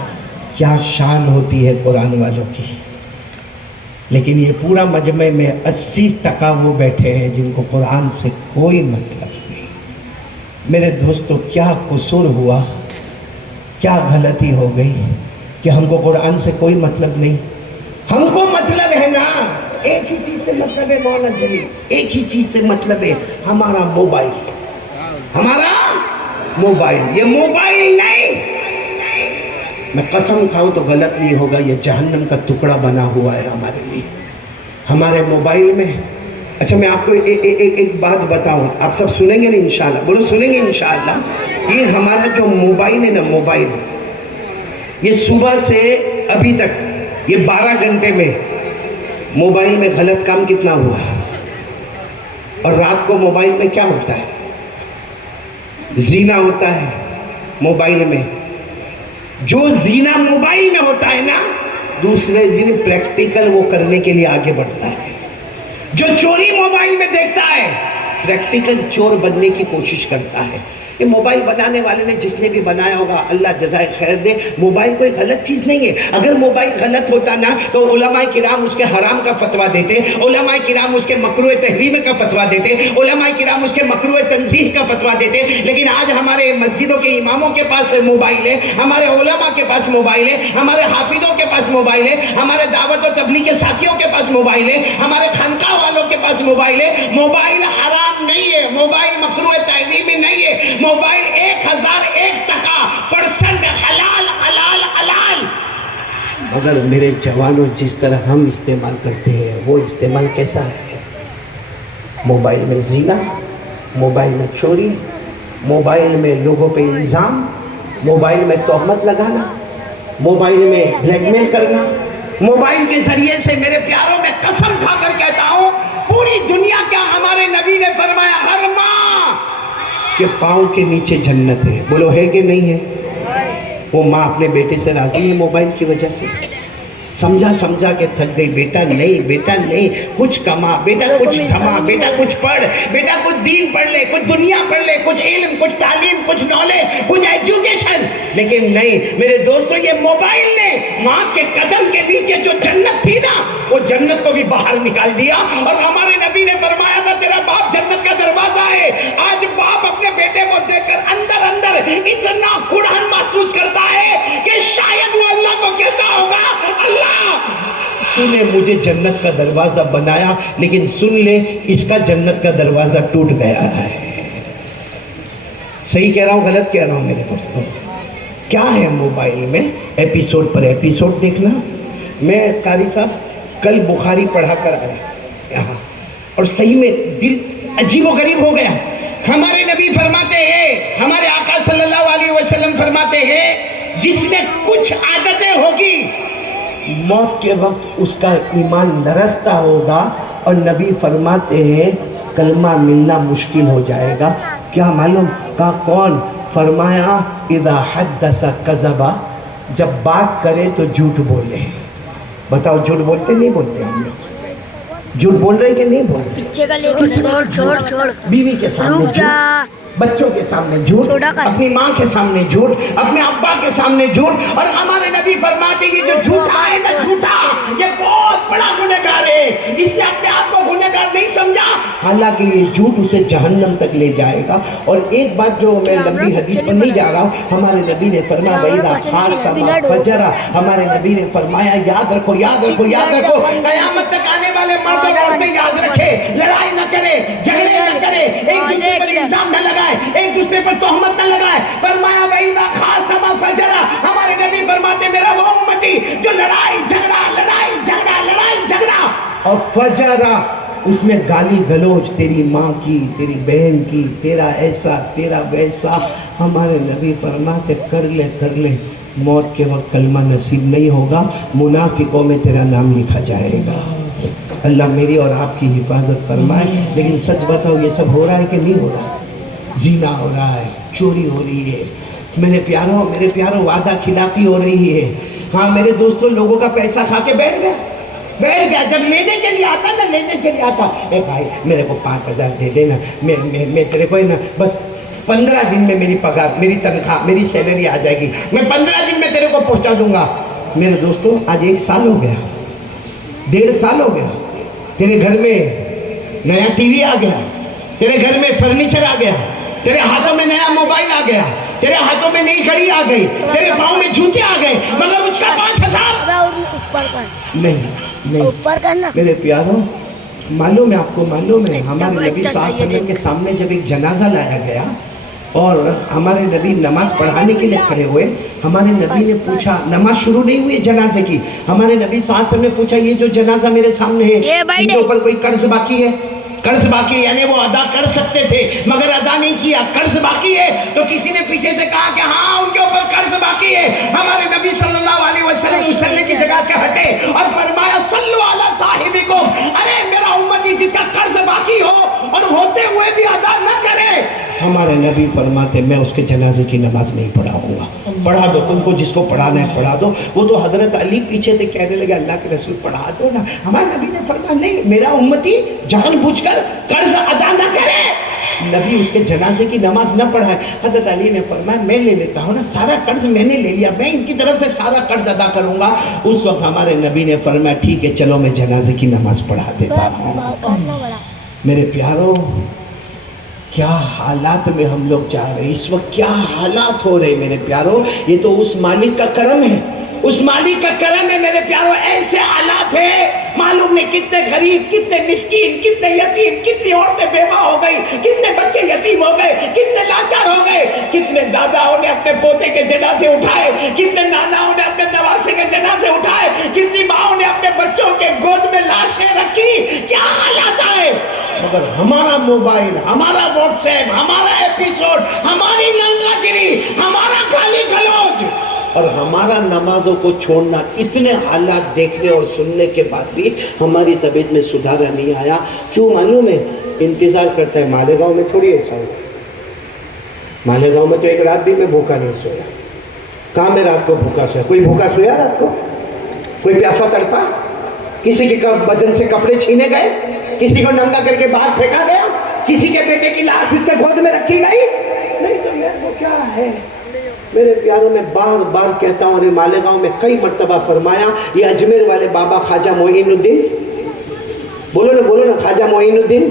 کیا شان ہوتی ہے قرآن والوں کی. لیکن یہ پورا مجمع میں 80% وہ بیٹھے ہیں جن کو قرآن سے کوئی مطلب نہیں. میرے دوستو کیا قصور ہوا, کیا غلطی ہو گئی کہ ہم کو قرآن سے کوئی مطلب نہیں. ہم کو مطلب ہے نا, ایک ہی چیز سے مطلب ہے مولانا جلیل, ایک ہی چیز سے مطلب ہے ہمارا موبائل. یہ موبائل نہیں, میں قسم کھاؤں تو غلط نہیں ہوگا, یہ جہنم کا ٹکڑا بنا ہوا ہے ہمارے لیے. ہمارے موبائل میں اچھا میں آپ کو ایک بات بتاؤں, آپ سب سنیں گے نا انشاءاللہ. بولو سنیں گے انشاءاللہ. یہ ہمارا جو موبائل ہے نا, موبائل یہ صبح سے ابھی تک یہ 12 گھنٹے میں موبائل میں غلط کام کتنا ہوا, اور رات کو موبائل میں کیا ہوتا ہے, زینا ہوتا ہے موبائل میں. جو زینا موبائل میں ہوتا ہے نا, دوسرے دن پریکٹیکل وہ کرنے کے لیے آگے بڑھتا ہے. جو چوری موبائل میں دیکھتا ہے پریکٹیکل چور بننے کی کوشش کرتا ہے. یہ موبائل بنانے والے نے جس نے بھی بنایا ہوگا اللہ جزائے خیر دے. موبائل کوئی غلط چیز نہیں ہے. اگر موبائل غلط ہوتا نا تو علماء کرام اس کے حرام کا فتویٰ دیتے, علماء کرام اس کے مکروہ تحریم کا فتویٰ دیتے, علماء کرام اس کے مکروہ تنزیہ کا فتویٰ دیتے. لیکن آج ہمارے مسجدوں کے اماموں کے پاس موبائل ہے, ہمارے علماء کے پاس موبائل ہے, ہمارے حافظوں کے پاس موبائل ہے, ہمارے دعوت و تبلیغ کے ساتھیوں کے پاس موبائل ہے, ہمارے خانقاہ والوں کے پاس موبائل ہے. موبائل حرام نہیں ہے, موبائل مکروہ تحریمی نہیں ہے, موبائل 1001% حلال حلال حلال. مگر میرے جوانوں جس طرح ہم استعمال کرتے ہیں وہ استعمال کیسا ہے؟ موبائل میں زنا, موبائل میں چوری, موبائل میں لوگوں پہ الزام, موبائل میں تہمت لگانا, موبائل میں بلیک میل کرنا. موبائل کے ذریعے سے میرے پیاروں میں قسم کھا کر کہتا ہوں پوری دنیا کیا ہمارے نبی نے فرمایا ہر ماں کہ پاؤں کے نیچے جنت ہے. بولو ہے کہ نہیں ہے؟ وہ ماں اپنے بیٹے سے راضی ہے موبائل کی وجہ سے. سمجھا کے تھک گئی, بیٹا نہیں کچھ کما, بیٹا کچھ تھما, بیٹا کچھ پڑھ, بیٹا کچھ دین پڑھ لے, کچھ دنیا پڑھ لے, کچھ علم, کچھ تعلیم, کچھ نالج, کچھ ایجوکیشن. لیکن نہیں میرے دوستو, یہ موبائل نے ماں کے قدم کے نیچے جو جنت تھی نا وہ جنت کو بھی باہر نکال دیا. اور ہمارے نبی نے فرمایا تھا تیرا باپ جنت کا دروازہ ہے. آج باپ اپنے بیٹے کو دیکھ کر اندر اتنا کڑھن محسوس کرتا ہے کہ شاید وہ اللہ کو کہتا ہوگا اللہ تو نے مجھے جنت کا دروازہ بنایا, لیکن سن لے اس کا جنت کا دروازہ ٹوٹ گیا ہے. صحیح کہہ رہا ہوں غلط کہہ رہا ہوں میرے دوستوں؟ کیا ہے موبائل میں ایپیسوڈ پر ایپیسوڈ دیکھنا. میں قاری صاحب کل بخاری پڑھا کر آیا یہاں, اور صحیح میں دل عجیب و غریب ہو گیا. ہمارے نبی فرماتے ہیں, ہمارے آقا صلی اللہ علیہ وسلم فرماتے ہیں جس میں کچھ عادتیں ہوگی موت کے وقت اس کا ایمان لرزتا ہوگا, اور نبی فرماتے ہیں کلمہ ملنا مشکل ہو جائے گا. کیا معلوم کہا کون؟ فرمایا اذا حدث کذبا, جب بات کرے تو جھوٹ بولے. بتاؤ جھوٹ بولتے نہیں بولتے ہم لوگ؟ झूठ बोल रहे कि नहीं बोल रहे? पीछे का ले छोड़ छोड़ छोड़ बीवी के सामने रुक जा झूठ, बच्चों के सामने झूठ, छोड़ा कर। अपनी माँ के सामने झूठ, अपने अब्बा के सामने झूठ। और हमारे नबी फरमाते ये जो झूठा है ना, झूठा, ये बहुत बड़ा गुनहगार है। इसने अपने आप को गुनहगार नहीं समझा, हालांकि ये झूठ उसे जहन्नम तक ले जाएगा। और एक बात जो मैं लंबी हदीस पर नहीं जा रहा हूँ, हमारे नबी ने फरमाया वैदा खासमा फजरा, हमारे नबी ने फरमाया याद रखो याद रखो याद रखो, कयामत तक आने वाले मर्द और औरतें याद रखे, लड़ाई न करे, झगड़े न करे, एक दूसरे पर इल्जाम न लगाए, एक दूसरे पर तोहमत न लगाए। फरमाया वैदा खासमा फजरा, हमारे नबी फरमाते मेरा वो उम्मती जो लड़ाई झगड़ा लड़ाई झगड़ा लड़ाई झगड़ा और फजरा, उसमें गाली गलौज तेरी माँ की, तेरी बहन की, तेरा ऐसा तेरा वैसा। हमारे नबी फरमाते कर ले, मौत के वक्त कलमा नसीब नहीं होगा, मुनाफिकों में तेरा नाम लिखा जाएगा। अल्लाह मेरी और आपकी हिफाजत फरमाए। लेकिन सच बताओ ये सब हो रहा है कि नहीं हो रहा? जीना हो रहा है, चोरी हो रही है, मेरे प्यारों वादा खिलाफी हो रही है। हाँ मेरे दोस्तों, लोगों का पैसा खा के बैठ गया, जब लेने के लिए आता, ए भाई मेरे को 5,000 दे देना, मैं तेरे को ना बस 15 दिन में मेरी पगार, मेरी तनख्वाह, मेरी सैलरी आ जाएगी, मैं 15 दिन में तेरे को पहुंचा दूंगा। मेरे दोस्तों आज 1 साल हो गया, 1.5 साल हो गया, तेरे घर में नया टीवी आ गया, तेरे घर में फर्नीचर आ गया, तेरे हाथों में नया मोबाइल आ गया, तेरे हाथों में नई घड़ी आ गई, तेरे पाँव में जूते आ गए, मगर उसका 5,000 ऊपर कर नहीं। ऊपर करना मेरे प्यारों, मालूम है आपको, मालूम है हमारे नबी सल्लल्लाहु अलैहि वसल्लम के सामने जब एक जनाजा लाया गया और हमारे नबी नमाज पढ़ाने के लिए खड़े हुए, हमारे नबी ने पूछा, नमाज शुरू नहीं हुई जनाजे की, हमारे नबी सल्लल्लाहु अलैहि वसल्लम ने पूछा ये जो जनाजा मेरे सामने है इनके ऊपर कोई कर्ज बाकी है? कर्ज बाकी, यानी वो अदा कर सकते थे मगर अदा नहीं किया, कर्ज बाकी है। तो किसी ने पीछे से कहा कि हाँ उनके ऊपर कर्ज बाकी है। हमारे नबी सल्लल्लाहु अलैहि वसल्लम मुसल्ले की जगह से हटे और फरमाया सल्लु अला साहिबिकुम, अरे मेरा उम्मती जिसका कर्ज बाकी हो और होते हुए भी अदा न करे, हमारे नबी फरमाते मैं उसके जनाजे की नमाज नहीं पढ़ाऊंगा। पढ़ा दो, तुमको जिसको पढ़ाना है पढ़ा दो। वो तो हजरत अली पीछे थे, कहने लगे अल्लाह के रसूल पढ़ा दो ना। हमारे नबी ने फरमाया नहीं, मेरा उम्मती जानबूझकर कर्ज अदा न करे, नबी उसके जनाजे की नमाज न पढ़ाए। हजरत अली ने फरमाया मैं ले लेता हूँ ना, सारा कर्ज मैंने ले लिया, मैं इनकी तरफ से सारा कर्ज अदा करूंगा। उस वक्त हमारे नबी ने फरमाया ठीक है चलो मैं जनाजे की नमाज पढ़ा देता हूँ। मेरे प्यारों, क्या हालात में हम लोग जा रहे हैं इस वक्त, क्या हालात हो रहे हैं मेरे प्यारों। ये तो उस मालिक का करम है, उस मालिक का करम है मेरे प्यारों। ऐसे हालात है, मालूम नहीं कितने गरीब, कितने मिस्कीन, कितने यतीम, कितनी औरतें बेवा हो गई, कितने बच्चे यतीम हो गए, कितने लाचार हो गए, कितने दादाओं ने अपने पोते के जनाजे उठाए, कितने नानाओं ने अपने नवासे के जनाजे उठाए, कितनी माओं ने अपने बच्चों के गोद में लाशें रखी। क्या हालात है, मगर हमारा मोबाइल, हमारा व्हाट्सएप, हमारा एपिसोड, हमारी नंगागिरी, हमारा गाली गलौज और हमारा नमाजों को छोड़ना, इतने हालात देखने और सुनने के बाद भी हमारी तबीयत में सुधार नहीं आया। क्यों मालूम है? इंतजार करता है। मालेगांव में थोड़ी ऐसा है, मालेगांव में तो एक रात भी मैं भूखा नहीं सोया। कहाँ मैं रात को भूखा सोया? कोई भूखा सोया रात को? कोई प्यासा तड़पा? किसी के बदन से कपड़े छीने गए? किसी को नंगा करके बाहर फेंका गया? किसी के बेटे की लाश इसके गोद में रखी गई? नहीं तो यार वो क्या है मेरे प्यारों में बार बार कहता हूँ। अरे मालेगांव में कई मर्तबा फरमाया, ये अजमेर वाले बाबा ख्वाजा मोइनुद्दीन, बोलो ना ख्वाजा मोइनुद्दीन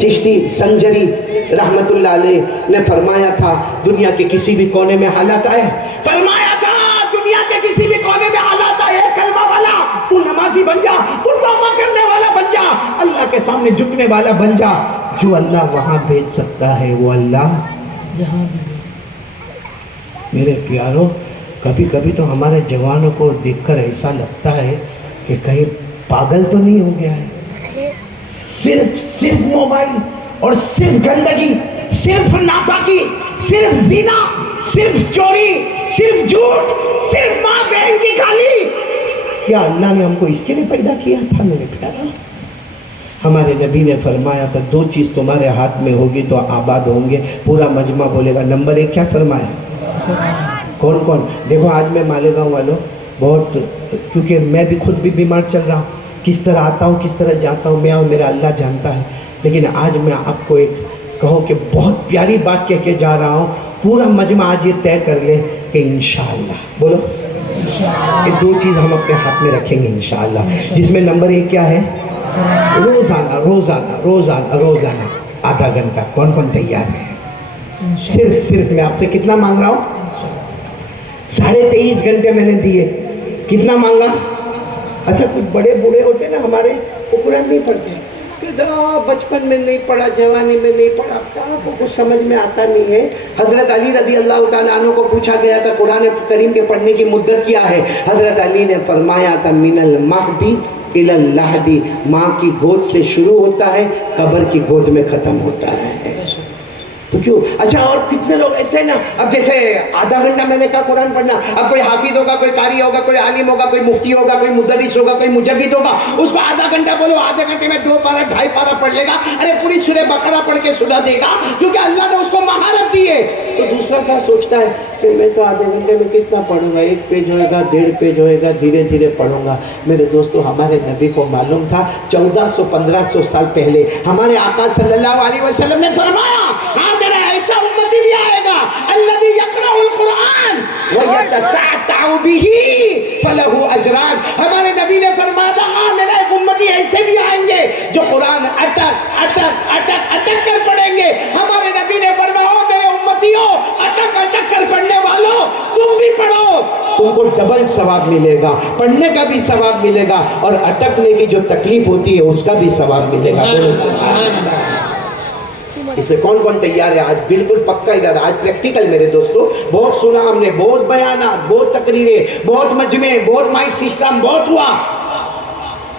चिश्ती संजरी रहमतुल्लाह अलैह ने फरमाया था दुनिया के किसी भी कोने में हालात आए, फरमाया था दुनिया के किसी भी कोने में हालात आए, कलमा वाला तू नमाजी बन जा, तू तौबा करने वाला बन जा, अल्लाह के सामने झुकने वाला बन जा। जो अल्लाह वहां भेज सकता है वो अल्लाह जहाँ मेरे प्यारों, कभी कभी तो हमारे जवानों को देखकर ऐसा लगता है कि कहीं पागल तो नहीं हो गया है। सिर्फ मोबाइल और सिर्फ गंदगी, सिर्फ नापाकी, सिर्फ जीना, सिर्फ चोरी, सिर्फ झूठ, सिर्फ माँ बहन की गाली। क्या अल्लाह ने हमको इसके लिए पैदा किया था मेरे प्यारों? हमारे नबी ने फरमाया था दो चीज़ तुम्हारे हाथ में होगी तो आबाद होंगे। पूरा मजमा बोलेगा। नंबर 1 क्या फरमाया? कौन कौन? देखो आज मैं मालेगांव वालों बहुत, क्योंकि मैं भी खुद भी बीमार चल रहा हूँ, किस तरह आता हूँ, किस तरह जाता हूँ, मैं और मेरा अल्लाह जानता है। लेकिन आज मैं आपको एक कहो कि बहुत प्यारी बात कह के जा रहा हूँ, पूरा मजमा आज ये तय कर ले कि इंशाअल्लाह, बोलो ये दो चीज़ हम अपने हाथ में रखेंगे इंशाअल्लाह, जिसमें नंबर एक क्या है, रोज़ाना रोज़ाना रोज़ाना रोज़ाना आधा घंटा। कौन कौन तैयार है? सिर्फ मैं आपसे कितना मांग रहा हूँ? 23.5 घंटे मैंने दिए। कितना मांगा? अच्छा, कुछ बड़े बूढ़े होते ना हमारे, वो कुरान नहीं पढ़ते, बचपन में नहीं पढ़ा, जवानी में नहीं पढ़ा, आपको कुछ समझ में आता नहीं है। हजरत अली रज़ी अल्लाह ताला अन्हु को पूछा गया था कुरान करीम के पढ़ने की मुद्दत क्या है? हजरत अली ने फरमाया था मिनल महदी इलल लहदी, माँ की गोद से शुरू होता है, कब्र की गोद में ख़त्म होता है। तो क्यों? अच्छा, और कितने लोग ऐसे ना, अब जैसे आधा घंटा मैंने कहा कुरान पढ़ना, अब कोई हाफिज होगा, कोई कारी होगा, कोई आलिम होगा, कोई मुफ्ती होगा, कोई मुदर्रिस होगा, कोई मुजव्विद होगा, उसको आधा घंटा बोलो, आधे घंटे में 2 पारा 2.5 पारा पढ़ लेगा। अरे पूरी सूरह बकरा पढ़ के सुना देगा, क्योंकि अल्लाह ने उसको महारत दी है। तो दूसरा क्या सोचता है कि मैं तो आधे घंटे में कितना पढ़ूंगा, 1 पेज होएगा, 1.5 पेज होएगा, धीरे धीरे पढ़ूंगा। मेरे दोस्तों, हमारे नबी को मालूम था 1400-1500 साल पहले हमारे आका सल्लल्लाहु अलैहि वसल्लम ने फरमाया, हाँ मेरा ऐसा उम्मती भी आएगा अल्लज़ी यक़रउल कुरान व यततअतअ बिही फलहु अजरान। हमारे नबी ने फरमाया था, हाँ मेरा एक उम्मती ऐसे भी आएंगे जो कुरान अटक अटक अटक अटक कर पढ़ेंगे। हमारे नबी ने फरमाया, मेरे उम्मतियों, अटक अटक कर पढ़ने वालों, तुम भी पढ़ो, तुमको डबल सवाब मिलेगा, पढ़ने का भी सवाब मिलेगा और अटकने की जो तकलीफ होती है उसका भी सवाब मिलेगा। इसलिए कौन कौन तैयार है? आज बिल्कुल पक्का इरादा, आज प्रैक्टिकल मेरे दोस्तों। बहुत सुना हमने, बहुत बयानात, बहुत तकरीरें, बहुत मजमे, बहुत माइक सिस्टम, बहुत हुआ।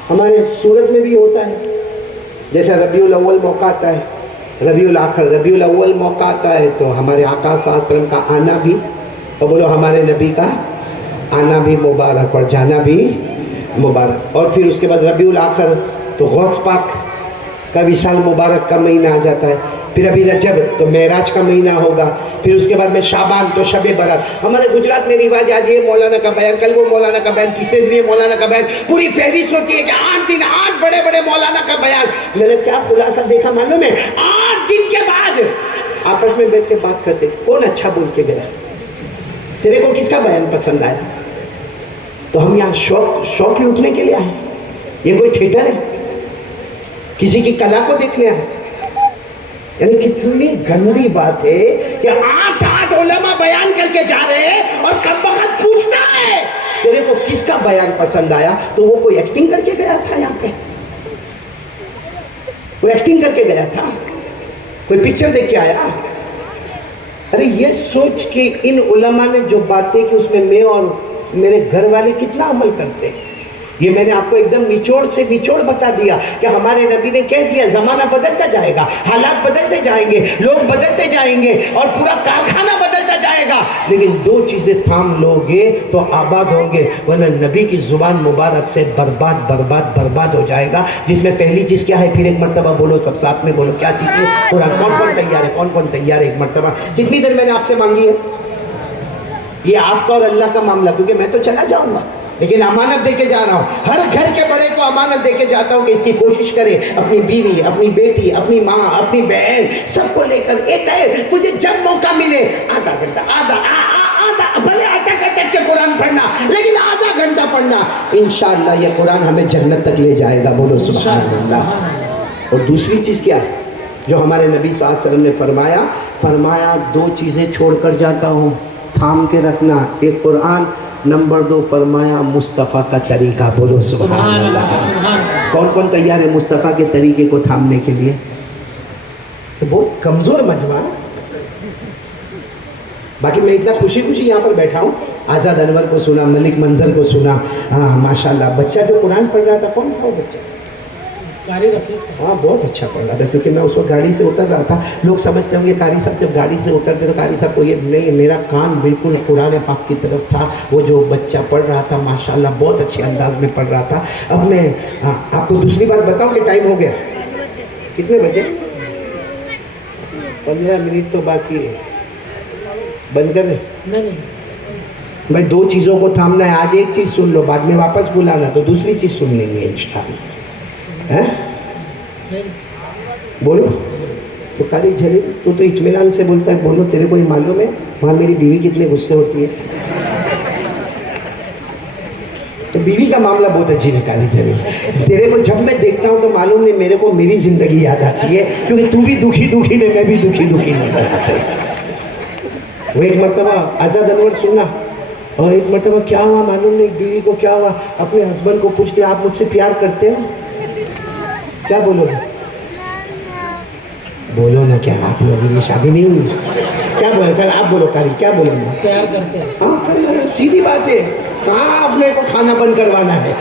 हमारे सूरत में भी होता है, जैसे रबीउल अव्वल मौका आता है, रबीउल आखिर, रबीउल अव्वल मौका आता है, तो हमारे आका सल्लल्लाहु अलैहि वसल्लम का आना भी, और बोलो हमारे नबी का आना भी मुबारक और जाना भी मुबारक। और फिर उसके बाद रबीउल आखिर तो गौस पाक का विशाल मुबारक का महीना आ जाता है। फिर अभी रजब तो मेराज का महीना होगा। फिर उसके बाद में शाबान तो शबे बारात। हमारे गुजरात में रिवाज, आज ये मौलाना का बयान, कल वो मौलाना का बयान, तीसरे दिन ये मौलाना का बयान, पूरी फहरिस्त होती है कि 8 दिन 8 बड़े बड़े मौलाना का बयान। मैंने क्या खुलासा देखा मालूम है? 8 दिन के बाद आपस में बैठ के बात करते, कौन अच्छा बोल के गया, तेरे को किसका बयान पसंद आया। तो हम यहाँ शौक लूटने के लिए आए? ये कोई थिएटर है? किसी की कला को देखने आए? यानी कितनी गंदी बात है कि 8 उलमा बयान करके जा रहे हैं और कब वक्त पूछता है तेरे को किसका बयान पसंद आया। तो वो कोई एक्टिंग करके गया था, यहाँ पे कोई एक्टिंग करके गया था, कोई पिक्चर देख के आया। अरे ये सोच के इन उलमा ने जो बातें की उसमें मैं और मेरे घर वाले कितना अमल करते हैं। ये मैंने आपको एकदम निचोड़ से निचोड़ बता दिया कि हमारे नबी ने कह दिया ज़माना बदलता जाएगा, हालात बदलते जाएंगे, लोग बदलते जाएंगे और पूरा कारखाना बदलता जाएगा, लेकिन 2 चीज़ें थाम लोगे तो आबाद होंगे, वरना नबी की ज़ुबान मुबारक से बर्बाद बर्बाद बर्बाद हो जाएगा। जिसमें पहली चीज़ क्या है? फिर एक मरतबा बोलो, सब साथ में बोलो, क्या चीज़ है? कुरान। कौन कौन तैयार है? कौन कौन तैयार है? एक मरतबा। कितनी देर मैंने आपसे मांगी है? ये आपका और अल्लाह का मामला, क्योंकि मैं तो चला जाऊँगा, लेकिन अमानत देके जा रहा हूँ। हर घर के बड़े को अमानत देके जाता हूँ कि इसकी कोशिश करे, अपनी बीवी, अपनी बेटी, अपनी माँ, अपनी बहन, सबको लेकर एक है, तुझे जब मौका मिले आधा घंटा, आधा भले अटक अटक के कुरान पढ़ना, लेकिन आधा घंटा पढ़ना। इंशाअल्लाह ये कुरान हमें जन्नत तक ले जाएगा। बोलो सुभान अल्लाह। और दूसरी चीज़ क्या है जो हमारे नबी सल्लल्लाहु अलैहि वसल्लम ने फरमाया 2 चीज़ें छोड़कर जाता हूँ, थाम के रखना। एक कुरान, नंबर 2 फरमाया मुस्तफ़ा का तरीका। बोलो सुभान अल्लाह। कौन कौन तैयार है मुस्तफ़ा के तरीके को थामने के लिए? तो बहुत कमज़ोर मजमा है। बाकी मैं इतना खुशी खुशी यहाँ पर बैठा हूँ। आज़ाद अनवर को सुना, मलिक मंजर को सुना, हाँ माशाल्लाह। बच्चा जो कुरान पढ़ रहा था, कौन था वो बच्चा? हाँ बहुत अच्छा पढ़ रहा था, क्योंकि मैं उस वक्त गाड़ी से उतर रहा था। लोग समझते होंगे कारी साहब जब गाड़ी से उतरते तो कारी साहब को ये नहीं, मेरा कान बिल्कुल कुरान पाक की तरफ था। वो जो बच्चा पढ़ रहा था माशाल्लाह बहुत अच्छे अंदाज में पढ़ रहा था। अब मैं आपको दूसरी बात बताऊँ कि टाइम हो गया, कितने बजे? 15 मिनट तो बाकी है। बंद कर दे? भाई दो चीज़ों को थामना है, आज एक चीज़ सुन लो, बाद में वापस बुलाना तो दूसरी चीज़ सुन लेंगे इंशाअल्लाह। हैं बोलो तो कारी जलील तो इत्मीनान से बोलता है, बोलो तेरे को ये मालूम है वहाँ मेरी बीवी कितने गुस्से होती है? तो बीवी का मामला बहुत अच्छी निकाली जलील। तेरे को जब मैं देखता हूँ तो मालूम नहीं मेरे को मेरी जिंदगी याद आती है, क्योंकि तू भी दुखी दुखी नहीं, मैं भी दुखी दुखी नजर आते। वो एक मरतबा आजाद अनवर सुनना, और एक मरतबा क्या हुआ मालूम नहीं, बीवी को क्या हुआ, अपने हस्बैंड को पूछते आप मुझसे प्यार करते हो? क्या बोलोगे? बोलो ना, क्या आप लोगों की शादी नहीं हुई? क्या बोले? चल आप बोलो कारी, क्या बोलोगे? प्यार करते हैं। हाँ सीधी बात है, कहाँ अपने को खाना बंद करवाना है?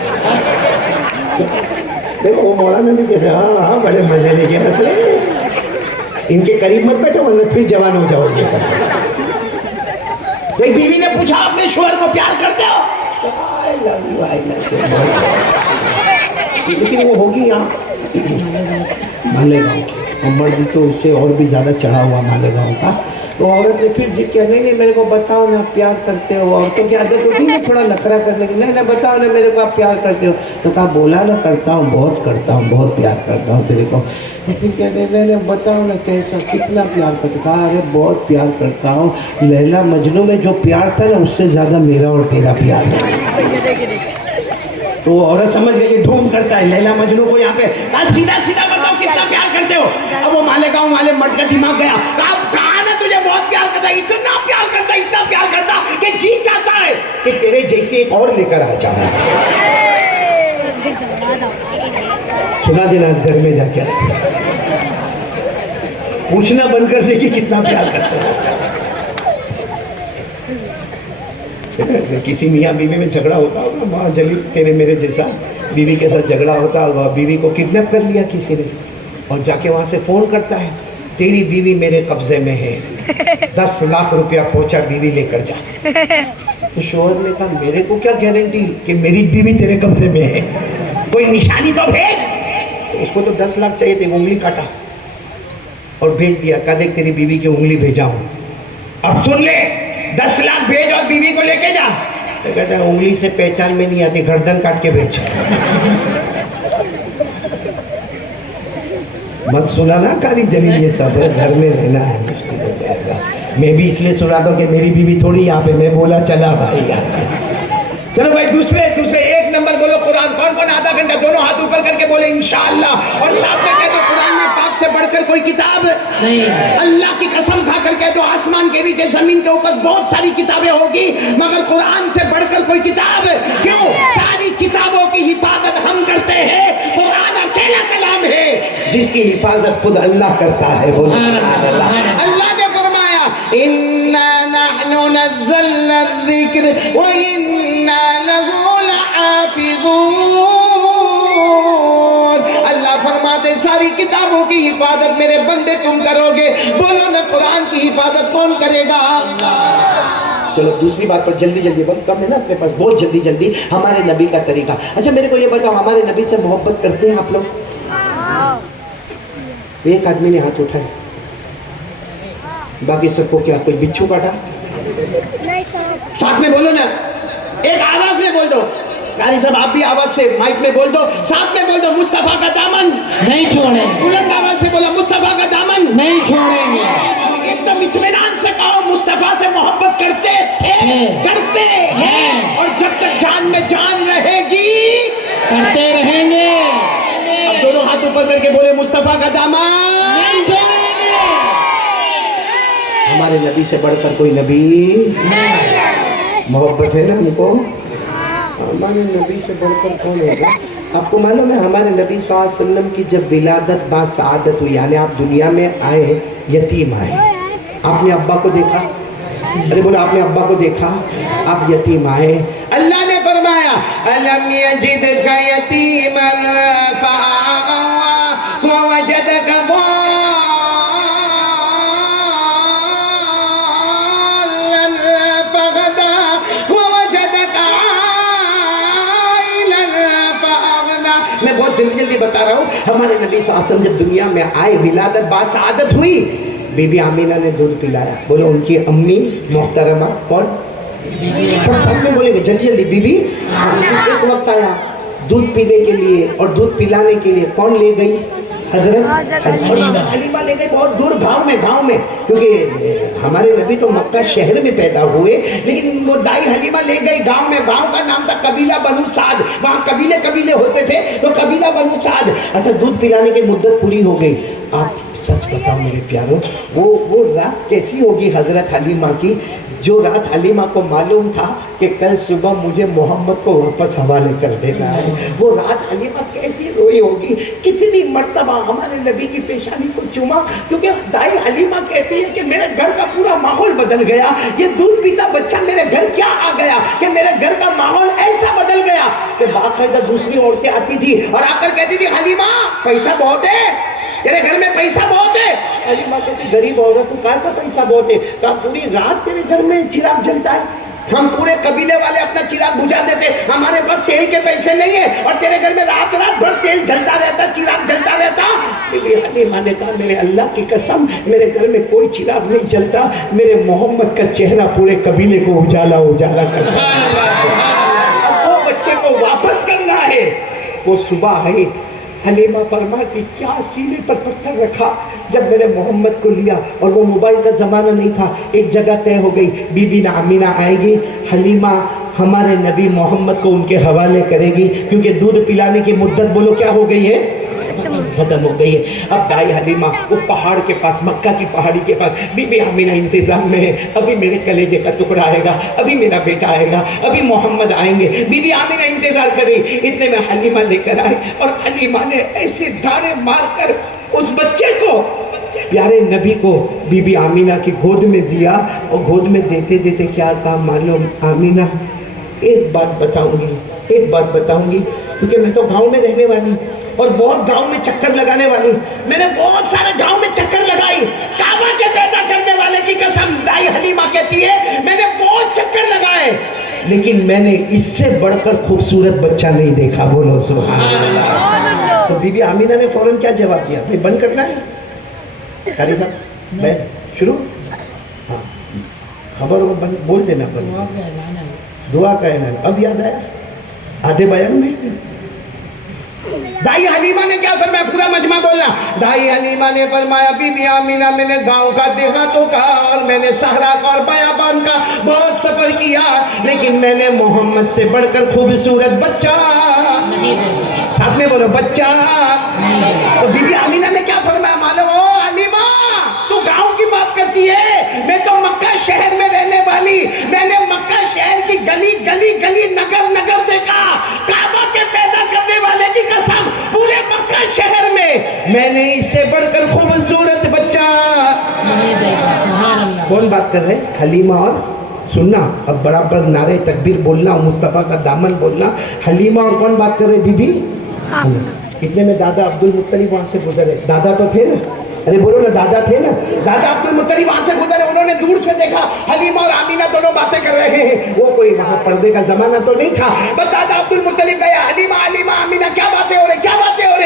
देखो वो मौलाना भी कहते हाँ हाँ बड़े मजे लेके हंस रहे, इनके करीब मत बैठो वरना फिर जवान हो जाओगे। एक बीवी ने पूछा अपने शोहर को प्यार करते हो? I love you, I love you। लेकिन वो होगी यहाँ मालेगांव की, और मर्द तो उससे और भी ज़्यादा चढ़ा हुआ मालेगांव का। तो औरत ने फिर जिक्र किया, नहीं मेरे को बताओ ना प्यार करते हो। औरतों की आदत होती है थोड़ा नखरा करने की, नहीं बताओ ना मेरे को आप प्यार करते हो। तो कहा बोला ना करता हूँ, बहुत करता हूँ, बहुत प्यार करता हूँ तेरे को। तो फिर कहते नहीं बताओ ना कैसा, कितना प्यार करते? कहा अरे बहुत प्यार करता हूँ, लैला मजनू में जो प्यार था ना उससे ज़्यादा मेरा और तेरा प्यार है। तो औरत समझ गई ढूंढ करता है लैला मजनू को यहाँ पे, सीधा सीधा बताओ कितना प्यार करते हो। अब वो मालेगांव वाले मर्द का दिमाग गया, अब कहा ना तुझे बहुत प्यार करता है, इतना प्यार करता, इतना प्यार करता कि जी चाहता है कि तेरे जैसे एक और लेकर आ जाऊं। सुना देना घर में जाके पूछना बंद कर दे कि कितना प्यार करता है। किसी मियाँ बीवी में झगड़ा होता होगा, माँ जलील तेरे मेरे जैसा बीवी के साथ झगड़ा होता होगा, बीवी को किडनैप कर लिया किसी ने और जाके वहाँ से फ़ोन करता है तेरी बीवी मेरे कब्जे में है, 10 लाख रुपया पहुँचा बीवी लेकर जा। तो शोहर ने कहा मेरे को क्या गारंटी कि मेरी बीवी तेरे कब्जे में है, कोई निशानी तो भेज। तो उसको तो 10 लाख चाहिए थे, उंगली काटा और भेज दिया, कहा देख तेरी बीवी की उंगली भेजा हूँ, अब सुन ले 10 लाख भेज और बीवी को लेके जा। तो कहता है उंगली से पहचान में नहीं आती, गर्दन काट के भेज। मत सुनाना कारी जलील, ये सब घर में रहना है, मुश्किल हो जाएगा। मैं भी इसलिए सुना दो कि मेरी बीवी थोड़ी यहाँ पे, मैं बोला चला भाई यहाँ। चलो भाई दूसरे एक नंबर बोलो कुरान। कौन कौन आधा घंटा दोनों हाथ ऊपर करके बोले इंशाअल्लाह, और साथ में कह दो कुरान में पाक से बढ़कर कोई किताब नहीं। अल्लाह की कसम खा कर कह दो आसमान के नीचे जमीन के ऊपर बहुत सारी किताबें होगी मगर कुरान से बढ़कर कोई किताब क्यों? सारी किताबों की हिफाजत हम करते हैं, कुरान अकेला कलाम है जिसकी हिफाजत खुद अल्लाह करता है। बोलो अल्लाह ने फरमाया इन्ना नहनु नज़्ज़लना ज़िक्र व इन्ना लहू लहाफ़िज़ून। अल्लाह फरमाते सारी किताबों की हिफाजत मेरे बंदे तुम करोगे। बोलो ना कुरान की हिफाजत कौन करेगा? चलो दूसरी बात पर जल्दी जल्दी, बहुत कम है ना अपने पास, बहुत जल्दी जल्दी हमारे नबी का तरीका। अच्छा मेरे को ये बताओ हमारे नबी से मोहब्बत करते हैं आप लोग? एक आदमी ने हाथ उठाया, बाकी सबको क्या कोई बिच्छू काटा? साथ में बोलो ना, एक आवाज में बोल दो। गाली साहब आप भी आवाज से माइक में बोल दो, साथ में बोल दो मुस्तफा का दामन नहीं छोड़े। बुलंद आवाज से बोलो मुस्तफा का दामन नहीं छोड़ेंगे। एकदम इत्मीनान से कहो मुस्तफा से मोहब्बत करते थे, करते हैं और जब तक जान में जान रहेगी करते रहेंगे। अब दोनों हाथ ऊपर करके बोले मुस्तफा का दामन नहीं छोड़ेंगे। हमारे नबी से बढ़कर कोई नबी मोहब्बत है ना हमको? हमारे नबी से बढ़कर कौन होगा? आपको मालूम है हमारे नबी सल्लल्लाहु अलैहि वसल्लम की जब विलादत बा सआदत हुई, यानी आप दुनिया में आए यतीम आए, आपने अब्बा को देखा? अरे बोलो आपने अब्बा को देखा? आप यतीम आए, अल्लाह ने फरमाया अलम यजिदका यतीमन फआवा व वजदका जल्दी जल्दी बता रहा हूँ। हमारे नबी सल्लल्लाहु अलैहि वसल्लम जब दुनिया में आए विलादत बाद सआदत हुई, बीबी आमीना ने दूध पिलाया। बोलो उनकी अम्मी मोहतरमा कौन? सब साथ में बोलेंगे जल्दी जल्दी बीबी। एक वक्त आया दूध पीने के लिए और दूध पिलाने के लिए कौन ले गई? हजरत हलीमा ले गई, बहुत दूर गांव में, क्योंकि हमारे नबी तो मक्का शहर में पैदा हुए, लेकिन वो दाई हलीमा ले गई गांव में। गांव का नाम था कबीला बनु साद, वहाँ कबीले होते थे, तो कबीला बनु साद। अच्छा, दूध पिलाने की मुद्दत पूरी हो गई। आप सच बताओ मेरे प्यारो, वो रात कैसी होगी हजरत हलीमा की, जो रात हलीमा को मालूम था कि कल सुबह मुझे मोहम्मद को वापस हवाले कर देना है, वो रात हलीमा कैसी रोई होगी। कितनी मर्तबा हमारे नबी की पेशानी को चूमा, क्योंकि दाई हलीमा कहती है कि मेरे घर का पूरा माहौल बदल गया, ये दूध पीता बच्चा मेरे घर क्या आ गया कि मेरे घर का माहौल ऐसा बदल गया कि बाकायदा दूसरी औरतें आती थी और आकर कहती थी हलीमा पैसा बहुत है, तेरे घर में पैसा बहुत है। हलीमा कहती गरीब औरत तू कहाँ का पैसा बहुत है? कहा पूरी रात तेरे घर में चिराग जलता है, हम पूरे कबीले वाले अपना चिराग बुझा देते, हमारे पास तेल के पैसे नहीं है और तेरे घर में रात भर तेल जलता रहता, चिराग जलता रहता। हलीमा ने कहा मेरे अल्लाह की कसम मेरे घर में कोई चिराग नहीं जलता, मेरे मोहम्मद का चेहरा पूरे कबीले को उजाला करता है। वो बच्चे को वापस करना है। वो सुबह है, हलीमा फरमाती क्या सीने पर पत्थर रखा जब मैंने मोहम्मद को लिया, और वो मोबाइल का ज़माना नहीं था। एक जगह तय हो गई, बीबी ना आमीना आएगी, हलीमा हमारे नबी मोहम्मद को उनके हवाले करेगी, क्योंकि दूध पिलाने की मुद्दत बोलो क्या हो गई है, खत्म हो गई है। अब दाई हलीमा वो पहाड़ के पास, मक्का की पहाड़ी के पास, बीबी आमीना इंतजाम में है, अभी मेरे कलेजे का टुकड़ा आएगा, अभी मेरा बेटा आएगा, अभी मोहम्मद आएंगे। बीबी आमीना इंतजार कर रही, इतने में हलीमा लेकर आई और हलीमा ने ऐसे दाने मारकर उस बच्चे को, प्यारे नबी को बीबी आमीना की गोद में दिया, और गोद में देते देते क्या कहा मालूम? आमीना एक बात बताऊंगी, क्योंकि मैं तो गांव में रहने वाली और बहुत गांव में चक्कर लगाने वाली, मैंने बहुत सारे गांव में चक्कर लगाई, काबा के पैदा करने वाले की कसम दाई हलीमा कहती है मैंने बहुत चक्कर लगाए, लेकिन मैंने इससे बढ़कर खूबसूरत बच्चा नहीं देखा। बोलो सुभान अल्लाह। तो बीबी आमीना ने फौरन क्या जवाब दिया? भाई बंद करना है कारी साहब, मैं शुरू, हाँ खबर वो बंद बोल देना, दुआ का ऐलान। अब याद आया आधे बयान में दाई हलीमा ने क्या फरमाया, पूरा मजमा बोलना। दाई हलीमा ने फरमाया बीबी आमीना मैंने गांव का, देहातों का और मैंने सहरा का और बयाबान का बहुत सफर किया, लेकिन मैंने मोहम्मद से बढ़कर खूबसूरत बच्चा, साथ में बोलो बच्चा। तो बीबी आमीना ने क्या फरमाया मालूम? ओ हलीमा तू गांव की बात करती है, मैं तो मक्का शहर में रहने वाली, मैंने मक्का शहर की गली गली गली नगर नगर देखा, काबा के पैदा करने वाले की कसम पूरे मक्का शहर में मैंने इससे बढ़कर खूबसूरत बच्चा नहीं देखा। कौन बात कर रहे? हलीमा और सुनना, अब बराबर नारे तकबीर बोलना, मुस्तफा का दामन बोलना। हलीमा और कौन बात कर रहे? बीबी। इतने में दादा अब्दुल मुत्तलिब वहां से गुजरे। दादा तो थे ना, अरे बोलो ना, दादा थे ना, दादा अब्दुल मुत्तलिब वहां से गुजरे, उन्होंने दूर से देखा हलीमा और आमीना दोनों बातें कर रहे हैं। वो कोई वहां पर्दे का जमाना तो नहीं था, बस दादा अब्दुल मुत्तलिब गया, हलीमा हलीमा आमीना क्या बातें हो रही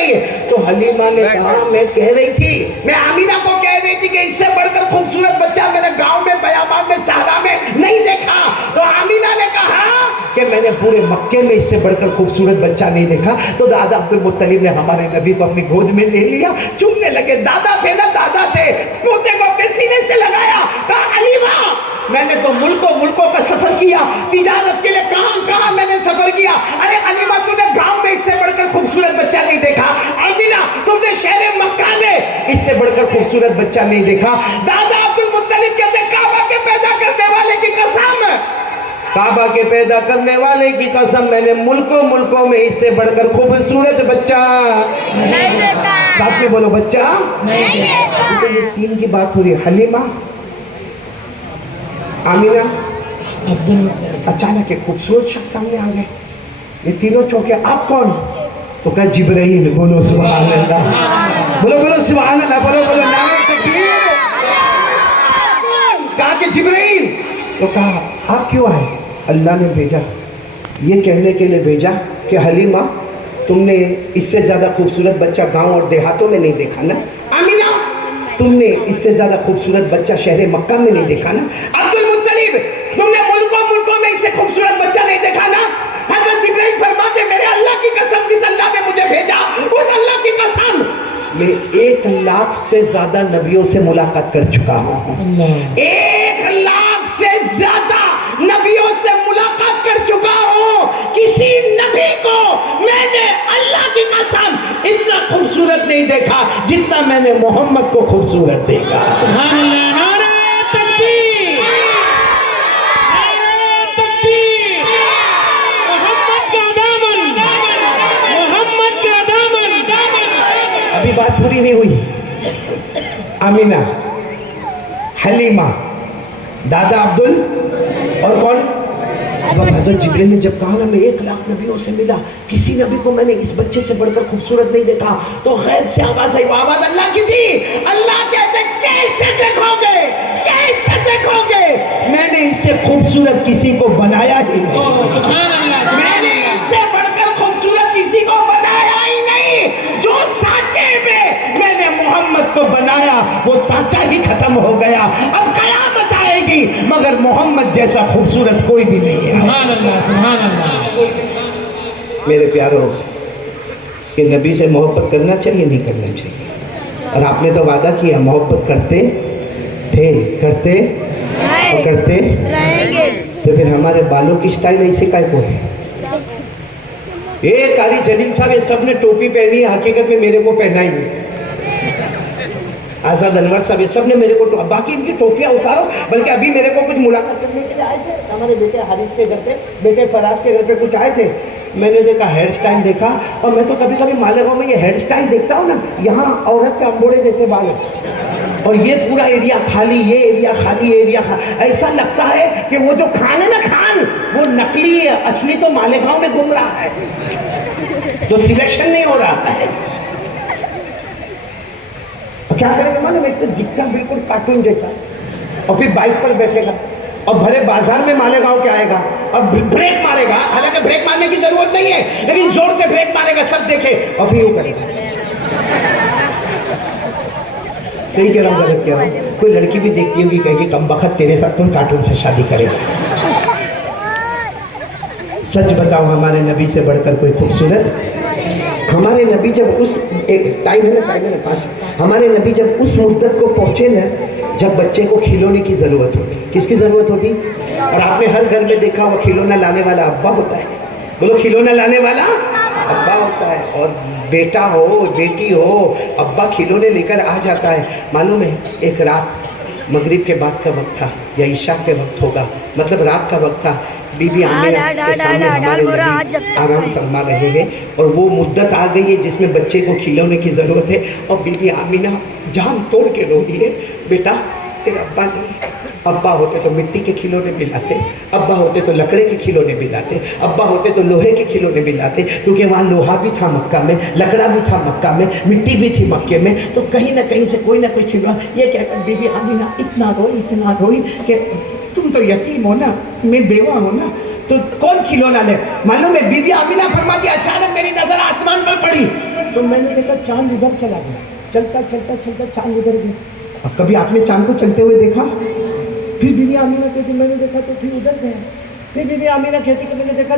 है? तो हलीमा ने कहा मैं कह रही थी, मैं आमीना को कह रही थी कि इससे बढ़कर खूबसूरत बच्चा मेरे गांव में, बयाबान में, सहरा में नहीं देखा। तो आमीना ने कहा कि मैंने पूरे मक्के में इससे बढ़कर खूबसूरत बच्चा नहीं देखा। तो दादा अब्दुल मुत्तलिब ने हमारे नबी को अपनी गोद में ले लिया, चूमने लगे। दादा थे, पोते को अपने सीने से लगाया, कहा हलीमा मैंने तो मुल्कों का सफर किया, तिजारत के लिए कहां मैंने सफर किया। अरे हलीमा तूने गांव में इससे बढ़कर खूबसूरत बच्चा नहीं देखा, आमीना तुमने शहर मक्का में इससे बढ़कर खूबसूरत बच्चा नहीं देखा। दादा अब्दुल मुत्तलिब कहते काबा के पैदा करने वाले की कसम, काबा के पैदा करने वाले की कसम मैंने मुल्कों में इससे बढ़कर खूबसूरत बच्चा नहीं देखा। साथ में बोलो बच्चा नहीं देखा। तो ये तीन की बात हो रही है, हलीमा, आमीना, अचानक एक खूबसूरत शख्स सामने आ गए। ये तीनों चौके, आप कौन? तो कहा जिब्राइल। बोलो सुभान अल्लाह, बोलो सुभान अल्लाह, बोलो नारे तकबीर। कहा कि जिब्राइल। तो कहा आप क्यों आए? अल्लाह ने भेजा, ये कहने के लिए भेजा कि हलीमा तुमने इससे ज़्यादा खूबसूरत बच्चा गांव और देहातों में नहीं देखा ना, आमीना तुमने इससे ज़्यादा खूबसूरत बच्चा शहर मक्का में नहीं देखा ना, अब्दुल मुत्तलिब तुमने मुल्कों 1,00,000 سے زیادہ نبیوں سے ملاقات کر چکا ہوں. اللہ 1,00,000 سے زیادہ نبیوں سے ملاقات کر چکا ہوں. کسی نبی کو میں نے اللہ کی قسم اتنا خوبصورت نہیں دیکھا جتنا میں نے محمد کو خوبصورت دیکھا. سبحان اللہ نعرہ تکبیر نعرہ تکبیر محمد کا دامن محمد کا دامن. ابھی بات پوری نہیں ہوئی. آمینہ، حلیمہ، دادا عبدل اور کون؟ اب حضرت جبریل نے جب کہا نا میں 1,00,000 نبیوں سے ملا، کسی نبی کو میں نے اس بچے سے بڑھ کر خوبصورت نہیں دیکھا. تو غیر سے آواز آئی، وہ آواز اللہ کی تھی. اللہ کہتے کیسے دیکھو گے، کیسے دیکھو گے، میں نے اس سے خوبصورت کسی کو بنایا ہی نہیں. سبحان اللہ میں نے اس سے بڑھ کر خوبصورت کسی کو بنایا ہی نہیں. جو سانچے میں نے محمد کو بنایا وہ سانچا ہی ختم ہو گیا. اب قیامت آئے گی مگر محمد جیسا خوبصورت کوئی بھی نہیں ہے. سبحان اللہ سبحان اللہ. میرے پیارو، کہ نبی سے محبت کرنا چاہیے نہیں کرنا چاہیے؟ اور آپ نے تو وعدہ کیا محبت کرتے تھے، کرتے اور کرتے رہیں گے. تو پھر ہمارے بالوں کی سٹائل ایسی کا کو ہے. قاری جلیل صاحب یہ سب نے ٹوپی پہنی ہے، حقیقت میں میرے کو پہنائی ہے. آزاد انور صاحب یہ سب نے میرے کو باقی ان کی ٹوپیاں اتارو. بلکہ ابھی میرے کو کچھ ملاقات کرنے کے لیے آئے تھے ہمارے بیٹے حارث کے گھر پہ، بیٹے فراز کے گھر پہ کچھ آئے تھے. میں نے دیکھا ہیئر سٹائل دیکھا، اور میں تو کبھی کبھی مالیگاؤں میں یہ ہیئر سٹائل دیکھتا ہوں نا، یہاں عورت کے امبوڑے جیسے بال ہیں اور یہ پورا ایریا خالی، یہ ایریا خالی، یہ ایریا خالی. ایسا لگتا ہے کہ وہ جو خان ہے نا خان، وہ نقلی ہے، اصلی تو مالیگاؤں میں گھوم رہا ہے، تو سلیکشن نہیں ہو رہا ہے. کیا کرے گا معلوم، ایک تو دکھتا بالکل کارٹون جیسا، اور پھر بائک پر بیٹھے گا اور بھلے بازار میں مالیگاؤں کے آئے گا اور بریک مارے گا. حالانکہ بریک مارنے کی ضرورت نہیں ہے، لیکن زور سے بریک مارے گا، سب دیکھے، اور پھر یوں کرے گا. صحیح کہہ رہا ہوں غلط کہہ رہا ہوں؟ کوئی لڑکی بھی دیکھتی ہوگی کہے گی کم بخت تیرے ساتھ تم کارٹون سے شادی کرے گا. سچ بتاؤ ہمارے نبی سے بڑھ کر کوئی خوبصورت؟ ہمارے نبی جب اس ٹائم ہے نا ہمارے نبی جب اس مدت کو پہنچے نا جب بچے کو کھلونے کی ضرورت ہوتی. کس کی ضرورت ہوتی؟ اور آپ نے ہر گھر میں دیکھا وہ کھلونا لانے والا ابا ہوتا ہے. بولو کھلونا لانے والا ابا ہوتا ہے، اور بیٹا ہو بیٹی ہو ابا کھلونے لے کر آ جاتا ہے. معلوم ہے ایک رات مغرب کے بعد کا وقت تھا یا عشاء کے وقت ہوگا، مطلب رات کا وقت تھا. بی بی آمینہ کے سامنے ہمارے نبی آرام فرما رہے ہیں، اور وہ مدت آ گئی ہے جس میں بچے کو کھلونے کی ضرورت ہے. اور بی بی آمینہ جان توڑ کے رو رہی ہے، بیٹا تیرے ابا نہیں. ابا ہوتے تو مٹی کے کھلونے بھی لاتے، ابا ہوتے تو لکڑے کے کھلونے بھی لاتے، ابا ہوتے تو لوہے کے کھلونے بھی لاتے، کیونکہ وہاں لوہا بھی تھا مکہ میں، لکڑا بھی تھا مکہ میں، مٹی بھی تھی مکے میں. تو کہیں نہ کہیں سے کوئی نہ کوئی کھلونا. یہ کہہ کر بی بی آمینہ اتنا روئی کہ تم تو یتیم ہو نا، میں بیوہ ہوں نا، تو کون کھلونا لے. معلوم ہے بی بی آمینہ فرماتی اچانک میری نظر آسمان پر پڑی تو میں نے دیکھا چاند ادھر چلا گیا. چلتا چلتا چلتا چاند ادھر گیا. اب کبھی آپ نے چاند کو چلتے ہوئے دیکھا؟ پھر بی بی آمینہ کہتی میں نے دیکھا تو پھر ادھر گیا. پھر بی بی آمینہ کہتی کہ میں نے دیکھا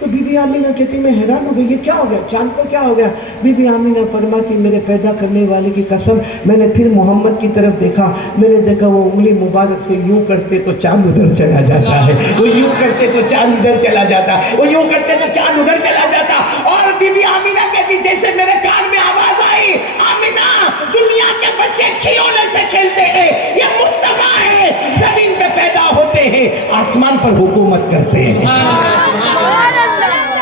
تو بی بی آمینہ کہتی میں حیران ہو گئی یہ کیا ہو گیا، چاند کو کیا ہو گیا. بی بی آمینہ فرماتی میرے پیدا کرنے والے کی قسم میں نے پھر محمد کی طرف دیکھا، میں نے دیکھا وہ انگلی مبارک سے یوں کرتے تو چاند ادھر چلا جاتا ہے، وہ یوں کرتے تو چاند ادھر چلا جاتا، وہ یوں کرتے تو چاند ادھر چلا جاتا. اور بی بی آمینہ کہتی جیسے میرے کان میں آواز آئی آمینہ دنیا کے بچے کھلونے سے کھیلتے ہیں، یہ مصطفیٰ ہے، زمین پہ پیدا ہوتے ہیں آسمان پر حکومت کرتے ہیں.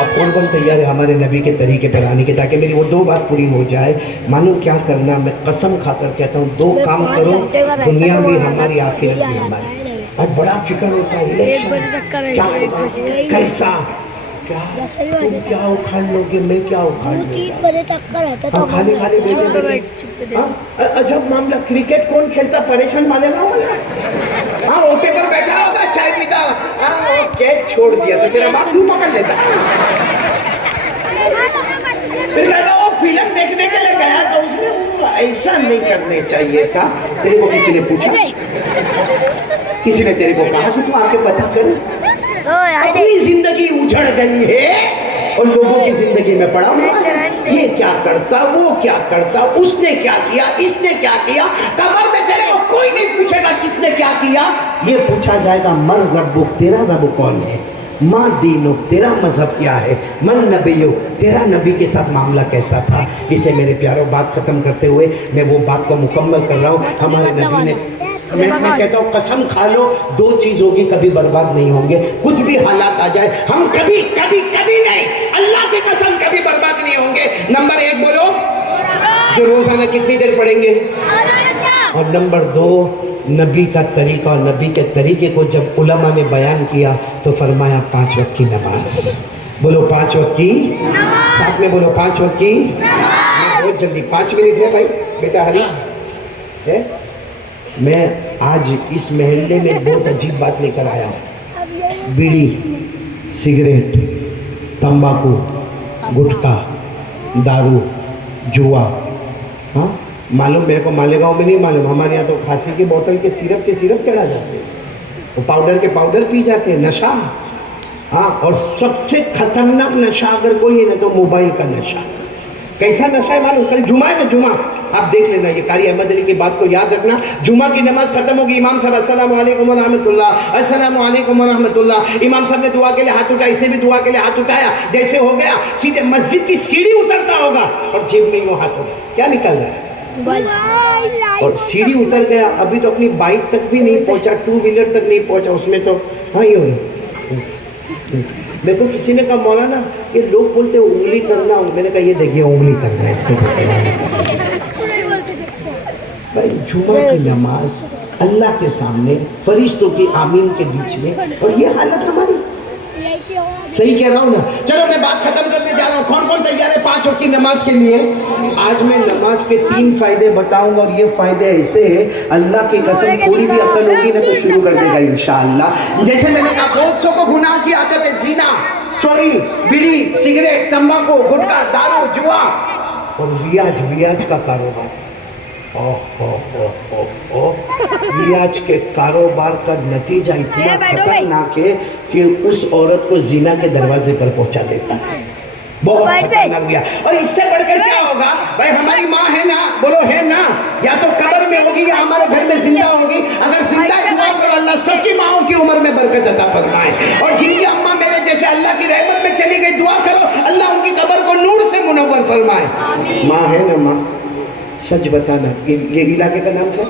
اب کون تیار ہے ہمارے نبی کے طریقے پہ لانے کے، تاکہ میری وہ دو بات پوری ہو جائے. مانو کیا کرنا، میں قسم کھا کر کہتا ہوں دو کام کرو، دنیا بھی ہماری آخرت بھی ہماری. اور بڑا فکر ہوتا ہے الیکشن کیا ہوگا، کیسا، تم کیا اکھاڑ لو گے، میں کیا اکھاڑ لوں گا. خالی خالی بیٹھے عجب معاملہ. کرکٹ کون کھیلتا، پریشان مانے گا ہاں اوٹے پر بیٹھا ہوگا چائے پیتا، کیچ چھوڑ دیا تو تیرا باپ کیوں پکڑ لیتا. پھر کہتا وہ فلم دیکھنے کے لیے گیا تو اس میں ایسا نہیں کرنے چاہیے تھا. تیرے کو کسی نے پوچھا، کسی نے تیرے کو کہا کہ تو آ کے پتا کر. اپنی زندگی اجڑ گئی ہے اور لوگوں کی زندگی میں پڑا ہوا ہے، یہ کیا کرتا، وہ کیا کرتا، اس نے کیا کیا، اس نے کیا کیا۔ قبر میں تیرے کو کوئی نہیں پوچھے گا کس نے کیا کیا، یہ پوچھا جائے گا من ربک، تیرا رب کون ہے، ما دینک، تیرا مذہب کیا ہے، من نبیک، تیرا نبی کے ساتھ معاملہ کیسا تھا۔ اس لیے میرے پیاروں بات ختم کرتے ہوئے میں وہ بات کو مکمل کر رہا ہوں۔ ہمارے نبی نے، میں کہتا ہوں قسم کھا لو، دو چیز ہوگی کبھی برباد نہیں ہوں گے، کچھ بھی حالات آ جائے ہم کبھی کبھی کبھی نہیں، اللہ کی قسم کبھی برباد نہیں ہوں گے۔ نمبر ایک بولو، جو روزانہ کتنی دیر پڑھیں گے، اور نمبر دو نبی کا طریقہ، اور نبی کے طریقے کو جب علماء نے بیان کیا تو فرمایا 5 وقت کی نماز۔ بولو 5 وقت کی، ساتھ میں بولو 5 وقت کی نماز۔ بہت جلدی 5 منٹ ہے بھائی، بیٹا ہری ہے۔ میں آج اس محلے میں بہت عجیب بات لے کر آیا ہوں۔ بیڑی، سگریٹ، تمباکو، گٹکا، دارو، جوا، ہاں معلوم میرے کو مالیگاؤں میں نہیں معلوم، ہمارے یہاں تو کھانسی کی بوتل کے سیرپ چڑھا جاتے ہیں، وہ پاؤڈر کے پاؤڈر پی جاتے ہیں، نشہ۔ ہاں، اور سب سے خطرناک نشہ اگر کوئی ہے نا تو موبائل کا نشہ۔ کیسا نشہ ہے معلوم؟ کل جمعہ ہے نا، جمعہ آپ دیکھ لینا، یہ قاری احمد علی کی بات کو یاد رکھنا۔ جمعہ کی نماز ختم ہوگی، امام صاحب السلام علیکم ورحمۃ اللہ، السلام علیکم ورحمۃ اللہ، امام صاحب نے دعا کے لیے ہاتھ اٹھایا، اس نے بھی دعا کے لیے ہاتھ اٹھایا، جیسے ہو گیا سیدھے مسجد کی سیڑھی اترتا ہوگا اور جیب میں وہ ہاتھ ہوگا، کیا نکل رہا ہے؟ اور سیڑھی اتر گیا، ابھی تو اپنی بائک تک بھی نہیں پہنچا، 2 ویلر تک نہیں پہنچا، اس میں تو ہاں ہی میرے کو کسی نے کہا مولانا یہ لوگ بولتے انگلی کرنا، میں نے کہا یہ دیکھیے انگلی کرنا ہے اس کو بھائی۔ جمعہ کی نماز اللہ کے سامنے فرشتوں کی آمین کے بیچ میں، اور یہ حالت ہماری، صحیح کہہ رہا ہوں نا؟ چلو میں بات ختم کرنے جا رہا ہوں۔ کون کون تیار ہے 5 وقت کی نماز کے لیے؟ آج میں نماز کے 3 فائدے بتاؤں گا، اور یہ فائدے ایسے ہیں اللہ کی قسم تھوڑی بھی عقل ہوگی نا تو شروع کر دے گا انشاءاللہ۔ جیسے میں نے کہا بہت سو کو گناہ کی عادت ہے، زنا، چوری، بیڑی، سگریٹ، تمباکو، گٹکا، دارو، جوا، اور ریاج کا کاروبار۔ ریاج کے کاروبار کا نتیجہ اتنا خطرناک ہے کہ اس عورت کو زنا کے دروازے پر پہنچا دیتا ہے، بہت خطرناک گیا۔ اور اس سے بڑھ کر کیا ہوگا بھائی؟ ہماری ماں ہے نا، بولو ہے نا، یا تو قبر میں ہوگی یا ہمارے گھر میں زندہ ہوگی۔ اگر زندہ ہے دعا کرو اللہ سب کی ماؤں کی عمر میں برکت عطا فرمائے، اور جن کی اماں میرے جیسے اللہ کی رحمت میں چلی گئی دعا کرو اللہ ان کی قبر کو نور سے منور فرمائے۔ ماں ہے نا، ماں سچ بتانا، یہ علاقے کا نام کیا؟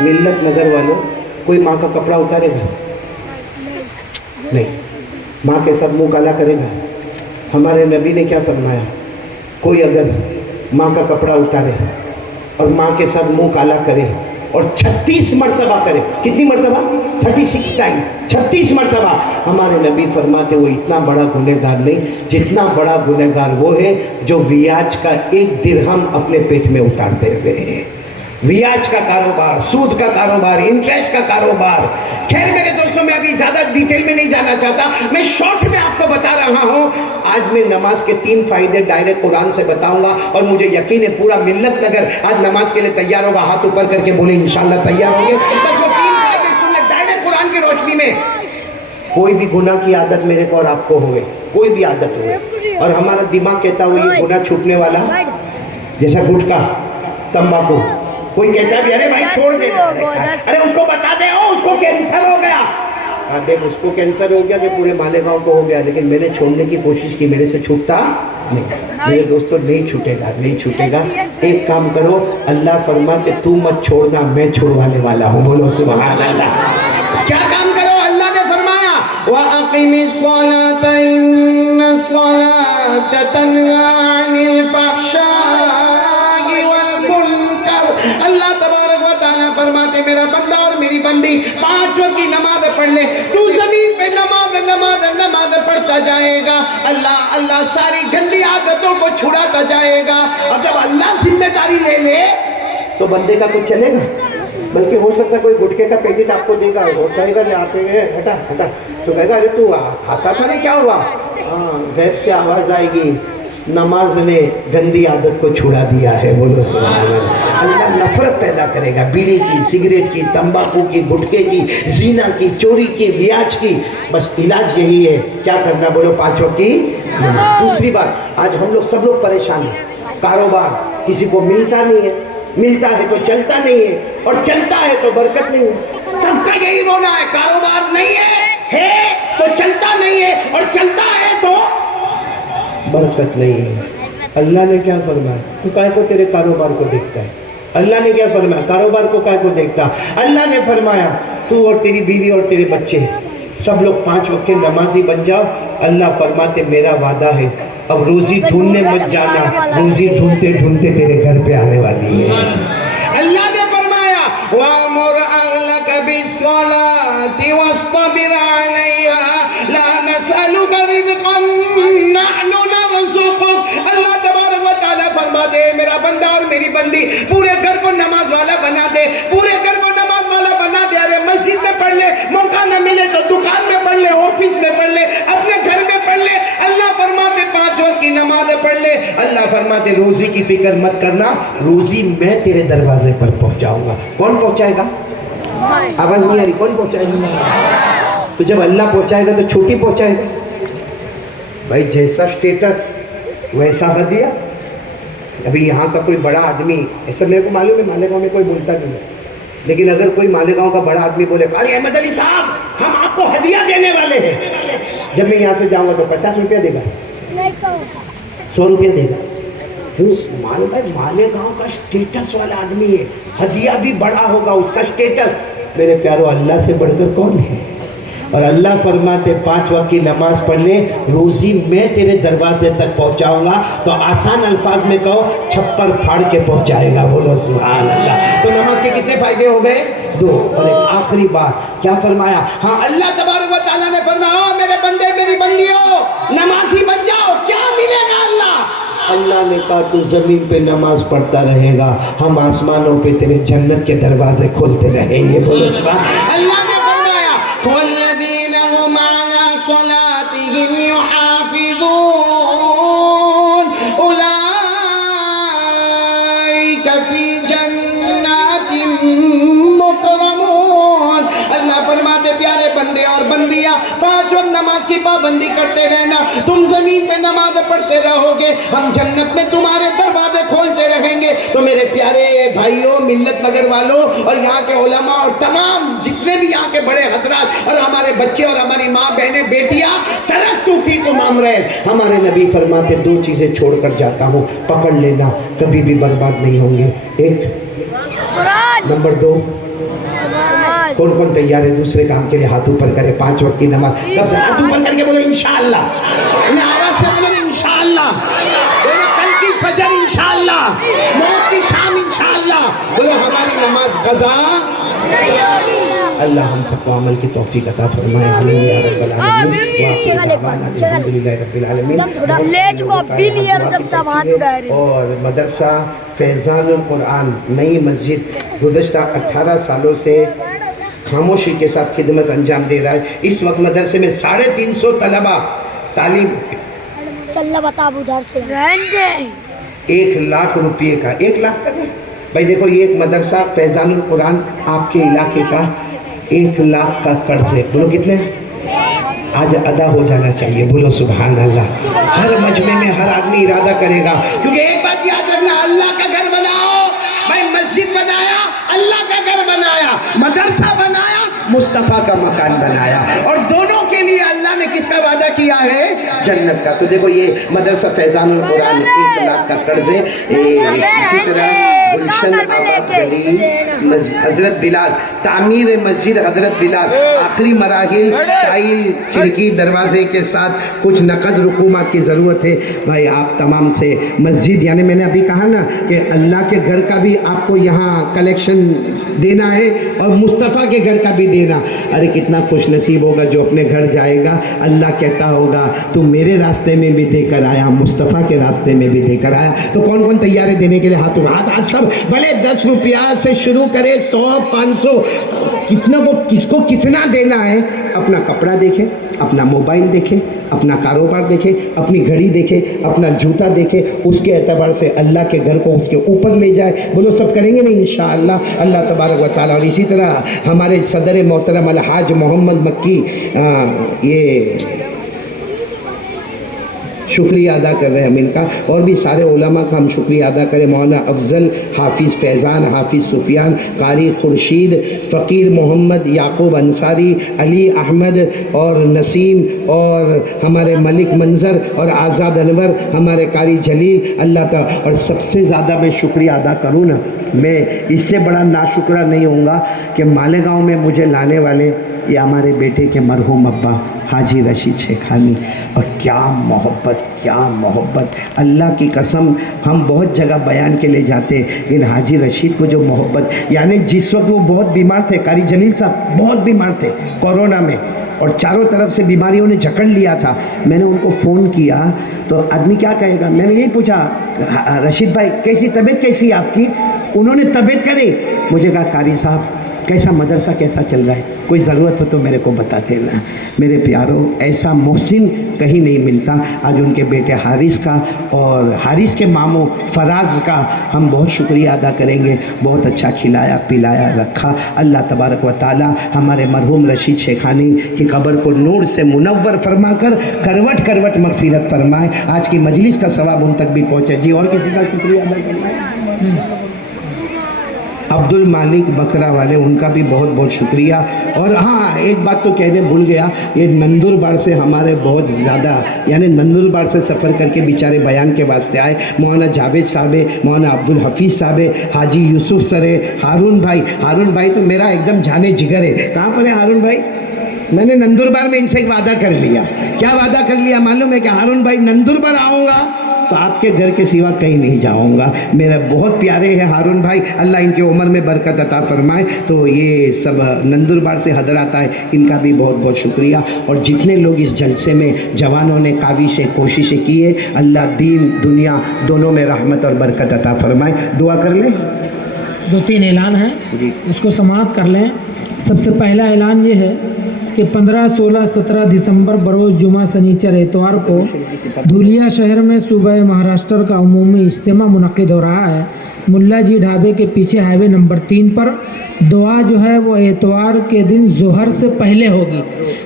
ملت نگر والوں، کوئی ماں کا کپڑا اتارے گا؟ نہیں، ماں کے ساتھ منہ کالا کرے گا؟ ہمارے نبی نے کیا فرمایا؟ کوئی اگر ماں کا کپڑا اتارے اور ماں کے ساتھ منہ کالا کرے اور 36 مرتبہ کرے، کتنی مرتبہ؟ 36 ٹائم، 36 مرتبہ، ہمارے نبی فرماتے وہ اتنا بڑا گنہگار نہیں، جتنا بڑا گنہگار وہ ہے جو ویاج کا 1 درہم اپنے پیٹ میں اتارتے ہوئے ہیں۔ ویاج کا کاروبار، سود کا کاروبار، انٹرسٹ کا کاروبار۔ خیر میرے دوستوں، میں ابھی زیادہ ڈیٹیل میں نہیں جانا چاہتا، میں شارٹ میں آپ کو بتا رہا ہوں۔ آج میں نماز کے 3 فائدے ڈائریکٹ قرآن سے بتاؤں گا، اور مجھے یقین ہے پورا ملت نگر آج نماز کے لیے تیار ہوگا، ہاتھ اوپر کر کے بولے انشاءاللہ تیار ہوں گے۔ بس وہ 3 فائدے سن لیں ڈائریکٹ قرآن کی روشنی میں۔ کوئی بھی گناہ کی عادت میرے کو اور آپ کو ہوئے، کوئی بھی عادت ہوئے، اور ہمارا دماغ کہتا ہوئے یہ گناہ چھوٹنے والا، جیسا گٹکا، تمباکو، کوئی کہتا ہے ارے بھائی چھوڑ دے، ارے اس کو بتا دے اس کو کینسر ہو گیا، دیکھ اس کو کینسر ہو گیا کہ پورے مالیگاؤں کو ہو گیا، لیکن میں نے چھوڑنے کی کوشش کی، میرے سے چھوٹتا نہیں۔ میرے دوستوں نہیں چھوٹے گا، نہیں چھوٹے گا۔ ایک کام کرو، اللہ فرماتے تو مت چھوڑنا، میں چھوڑوانے والا ہوں، بولو سبحان اللہ۔ کیا کام کرو؟ اللہ نے فرمایا وَأَقِمِ الصَّلَاةَ إِنَّ الصَّلَاةَ تَنْهَىٰ عَنِ الْفَحْشَاءِ وَالْمُنكَرِ۔ اللہ تبارک و تعالیٰ فرماتے میرا بندہ اور میری بندی 5 وقت کی نماز پڑھ لے، تو زمین پہ نماز پڑھتا جائے گا، اللہ ساری گندی عادتوں کو چھڑاتا جائے گا۔ اب جب اللہ ذمہ داری لے لے تو بندے کا کچھ چلے گا؟ بلکہ ہو سکتا ہے کوئی گٹکے کا پیکٹ آپ کو دے گا، وہ کہے گا آتے ہوئے ہٹا، تو کہے گا ارے تو کھاتا تھا نا، کیا ہوا؟ ہاں، غیب سے آواز آئے گی नमाज ने गंदी आदत को छुड़ा दिया है, बोलो सुभान अल्लाह। अल्लाह नफरत पैदा करेगा बीड़ी की, सिगरेट की, तंबाकू की, गुटखे की, जीना की, चोरी की, रियाज की। बस इलाज यही है, क्या करना बोलो, 5 वक्त की नमाज। दूसरी बात, आज हम लोग सब लोग परेशान हैं, कारोबार किसी को मिलता नहीं है, मिलता है तो चलता नहीं है, और चलता है तो बरकत नहीं है। सबका यही रोना है, कारोबार नहीं है तो चलता नहीं है, और चलता है तो बरकत नहीं है। अल्लाह ने क्या फरमाया, तू काय को तेरे कारोबार को देखता है? अल्लाह ने क्या फरमाया, कारोबार को काय को देखता? अल्लाह ने फरमाया तू और तेरी बीवी और तेरे बच्चे सब लोग 5 वक्त के नमाजी बन जाओ। अल्लाह फरमाते मेरा वादा है, अब रोजी ढूंढने मत जाना, रोजी ढूंढते ढूंढते तेरे घर पे आने वाली है। अल्लाह ने फरमाया वामुर अहलक बिस्सलाति वस्ताबिर अलैहा ला नसअलुका रिज़क़न नहनु नरज़ुक़ुक। अल्लाह तबारक व तआला फरमाते मेरा बंदा और मेरी बंदी पूरे घर को नमाज वाला बना दे, पूरे घर को नमाज वाला बना दे। अरे मस्जिद में पढ़ ले, मौका न मिले तो दुकान में पढ़ ले, ऑफिस में पढ़ ले, अपने घर में पढ़ ले। अल्लाह फरमाते 5 वक्त की नमाज पढ़ ले। अल्लाह फरमाते रोजी की फिक्र मत करना, रोजी मैं तेरे दरवाजे पर पहुंचाऊंगा। कौन पहुंचाएगा? आवाज नहीं आ रही, कौन पहुंचाएगा? तो जब अल्लाह पहुंचाएगा तो छोटी पहुंचाएगा। भाई जैसा स्टेटस वैसा हदिया। अभी यहाँ का कोई बड़ा आदमी, ऐसा मेरे को मालूम है मालेगांव में कोई बोलता नहीं है, लेकिन अगर कोई मालेगांव का बड़ा आदमी बोले कारी अहमद अली साहब हम आपको हदिया देने वाले हैं, जब मैं यहाँ से जाऊँगा तो 50 रुपया देगा, 100 रुपया देगा। मालूम है मालेगांव का स्टेटस वाला आदमी है, हदिया भी बड़ा होगा उसका स्टेटस। मेरे प्यारो अल्लाह से बढ़कर कौन है? और अल्लाह फरमाते 5 वक्त की नमाज पढ़ ले, रोजी मैं तेरे दरवाजे तक पहुंचाऊंगा। तो आसान अल्फाज में कहो, छप्पर फाड़ के पहुंचाएगा, बोलो सुभान अल्लाह। तो नमाज के कितने फायदे हो गए? 2। और एक आखिरी बात क्या फरमाया? हाँ अल्लाह तबारक व तआला ने फरमाया मेरे बंदे मेरी बंदियों नमाजी बन जाओ। क्या मिलेगा? अल्लाह ने कहा तू जमीन पे नमाज पढ़ता रहेगा, हम आसमानों पे तेरे जन्नत के दरवाजे खोलते रहेंगे, बोलो सुभान अल्लाह ने फरमाया वल्लज़ीना हुम अला सलातिहिम युहाफ़िज़ून उलाइका फ़ी जन्नातिन मुकरमून। अल्लाह फरमाते प्यारे बंदे और बंदियां 5 वक्त नमाज की पाबंदी करते रहना, तुम जमीन पे नमाज पढ़ते रहोगे, हम जन्नत में तुम्हारे दरवाजे खोलते रहेंगे। तो मेरे प्यारे भाइयों, मिल्लत नगर वालों और यहाँ के उलमा और तमाम जितने भी यहाँ के बड़े हजरात और हमारे बच्चे और हमारी माँ बहनें बेटियाँ तरस्तु फीकुम अमरैन, हमारे नबी फरमाते 2 चीज़ें छोड़कर जाता हूँ, पकड़ लेना, कभी भी बर्बाद नहीं होंगे। एक, नंबर 2, कौन कौन तैयार है दूसरे काम के लिए? हाथ ऊपर करे। 5 वक्त की नमाज कब से? हाथ ऊपर करके बोलो इंशाअल्लाह, आवाज से बोलो इंशाअल्लाह, बोलो कल की फजर इंशाअल्लाह, मौत की शाम इंशाअल्लाह, बोलो हमारी नमाज कज़ा। अल्लाह हम सबको अमल की तौफीक अता फरमाए। आमीन या रब्बल आलमीन। अल्हम्दुलिल्लाह रब्बिल आलमीन। और मदरसा फैज़ानुल कुरान नई मस्जिद गुज़श्ता 18 सालों से खामोशी के साथ खिदमत अंजाम दे रहा है। इस वक्त मदरसे में 350 तलबा तालीम, 1 लाख रुपये का, 1 लाख का नहीं भाई, देखो ये एक मदरसा फैज़ानुल कुरान आपके इलाके का 1 लाख का कर्ज है, बोलो कितने? आज अदा हो जाना चाहिए, बोलो सुभान अल्लाह। हर मजमे में हर आदमी इरादा करेगा, क्योंकि एक बात याद रखना, अल्लाह का घर बनाओ भाई, मस्जिद बनाया अल्लाह का घर बनाया, मदरसा बनाया मुस्तफ़ा का मकान बनाया, और दोनों के लिए अल्लाह ने किसका वादा किया है? जन्नत का। तो देखो ये मदरसा फैज़ानुल कुरान 1 लाख का कर्ज है। इसी तरह गुलशन आबाद गली हजरत बिलाल, तामीर मस्जिद हजरत बिलाल, आखिरी मराहिल, टाइल खिड़की दरवाजे के साथ कुछ नकद रकूमात की ज़रूरत है भाई। आप तमाम से मस्जिद, यानी मैंने अभी कहा ना कि अल्लाह के घर का भी आपको यहाँ कलेक्शन देना है और मुस्तफ़ा के घर का भी देना। अरे कितना खुश नसीब होगा जो अपने घर जाएगा, अल्लाह कहता होगा तू मेरे रास्ते में भी देकर आया, मुस्तफ़ा के रास्ते में भी देकर आया। तो कौन कौन तैयार है देने के लिए? हाथ सब, भले 10 रुपया से शुरू करे, 100, 500, कितना वो किसको कितना देना है। अपना कपड़ा देखे, अपना मोबाइल देखे, अपना कारोबार देखे, अपनी घड़ी देखे, अपना जूता देखे, उसके एतबार से अल्लाह के घर को उसके ऊपर ले जाए। बोलो सब करेंगे नहीं इंशाअल्लाह, अल्लाह तबारक व तआला। और इसी तरह हमारे सदर मोहतरम अलहाज मोहम्मद मक्की ये शुक्रिया अदा कर रहे हैं हम इनका, और भी सारे उलमा का हम शुक्रिया अदा करें। मौलाना अफजल, हाफिज़ फैज़ान, हाफिज़ सुफियान, कारी खुर्शीद, फ़कीर मोहम्मद याकूब अंसारी, अली अहमद और नसीम, और हमारे मलिक मंजर और आज़ाद अनवर, हमारे कारी जलील, अल्लाह ताला। और सबसे ज़्यादा मैं शुक्रिया अदा करूँ ना, मैं इससे बड़ा नाशुक्रा नहीं होऊंगा कि मालेगांव में मुझे लाने वाले ये हमारे बेटे के मरहूम अब्बा हाजी रशीद शेखानी। और क्या मोहब्बत, अल्लाह की कसम, हम बहुत जगह बयान के लिए जाते, लेकिन हाजी रशीद को जो मोहब्बत, यानी जिस वक्त वो बहुत बीमार थे, कारी जलील साहब बहुत बीमार थे कोरोना में, और चारों तरफ से बीमारियों ने जकड़ लिया था। मैंने उनको फ़ोन किया तो आदमी क्या कहेगा, मैंने यही पूछा रशीद भाई कैसी तबीयत, कैसी आपकी? उन्होंने तबीयत करी, मुझे कहा कारी साहब कैसा मदरसा कैसा चल रहा है, कोई ज़रूरत हो तो मेरे को बता देना। मेरे प्यारों, ऐसा मोहसिन कहीं नहीं मिलता। आज उनके बेटे हारिस का और हारिस के मामू फराज का हम बहुत शुक्रिया अदा करेंगे, बहुत अच्छा खिलाया पिलाया रखा। अल्लाह तबारक व ताला हमारे मरहूम रशीद शेखानी की कब्र को नूर से मुनव्वर फरमा कर करवट करवट मगफिरत फरमाए। आज की मजलिस का सवाब उन तक भी पहुँचे। जी और किसी का शुक्रिया अदा करना है? अब्दुल मालिक बकरा वाले, उनका भी बहुत बहुत शुक्रिया। और हाँ, एक बात तो कहने भूल गया, ये नंदुरबार से हमारे बहुत ज़्यादा, यानी नंदुरबार से सफ़र करके बेचारे बयान के वास्ते आए। मौलाना जावेद साहब है, मौलाना अब्दुल हफीज़ साहब है, हाजी यूसुफ सर है, हारून भाई तो मेरा एकदम जाने जिगर है। कहाँ पर है हारून भाई? मैंने नंदुरबार में इनसे एक वादा कर लिया। क्या वादा कर लिया मालूम है? कि हारून भाई नंदुरबार आऊँगा तो आपके घर के सिवा कहीं नहीं जाऊंगा। मेरे बहुत प्यारे हैं हारून भाई, अल्लाह इनके उम्र में बरकत अता फरमाए। तो ये सब नंदुरबार से हजरात आए, इनका भी बहुत बहुत शुक्रिया। और जितने लोग इस जलसे में जवानों ने काविशें कोशिशें की है, अल्लाह दीन दुनिया दोनों में रहमत और बरकत अता फरमाए। दुआ कर लें। 2-3 ऐलान हैं, उसको समाप्त कर लें। सबसे पहला ऐलान ये है कि 15, 16, 17 दिसंबर बरोज़ जुमा सनीचर एतवार को धुलिया शहर में सूबह महाराष्ट्र का अमूमी इज्तिमा मुनक़िद हो रहा है। मुल्ला जी ढाबे के पीछे हाईवे नंबर 3 पर। दुआ जो है वो एतवार के दिन ज़ोहर से पहले होगी।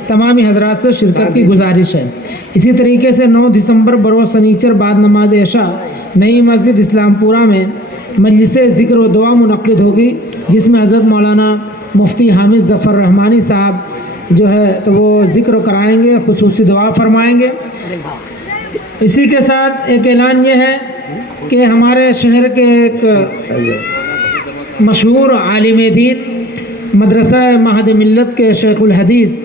तमामी हजरात से शिरकत की गुजारिश है। इसी तरीके से 9 दिसंबर बरोज़ सनीचर बाद नमाज इशा नई मस्जिद इस्लामपुरा में मजलिस ज़िक्र व दुआ मुनक़िद होगी, जिसमें हज़रत मौलाना मुफ्ती हामिद ज़फ़र रहमानी साहब जो है तो वो ज़िक्र कराएंगे, खुसूसी दुआ फरमाएंगे। इसी के साथ एक ऐलान ये है कि हमारे शहर के एक मशहूर आलिम दीन मदरसा महद मिल्लत के शेखुल हदीस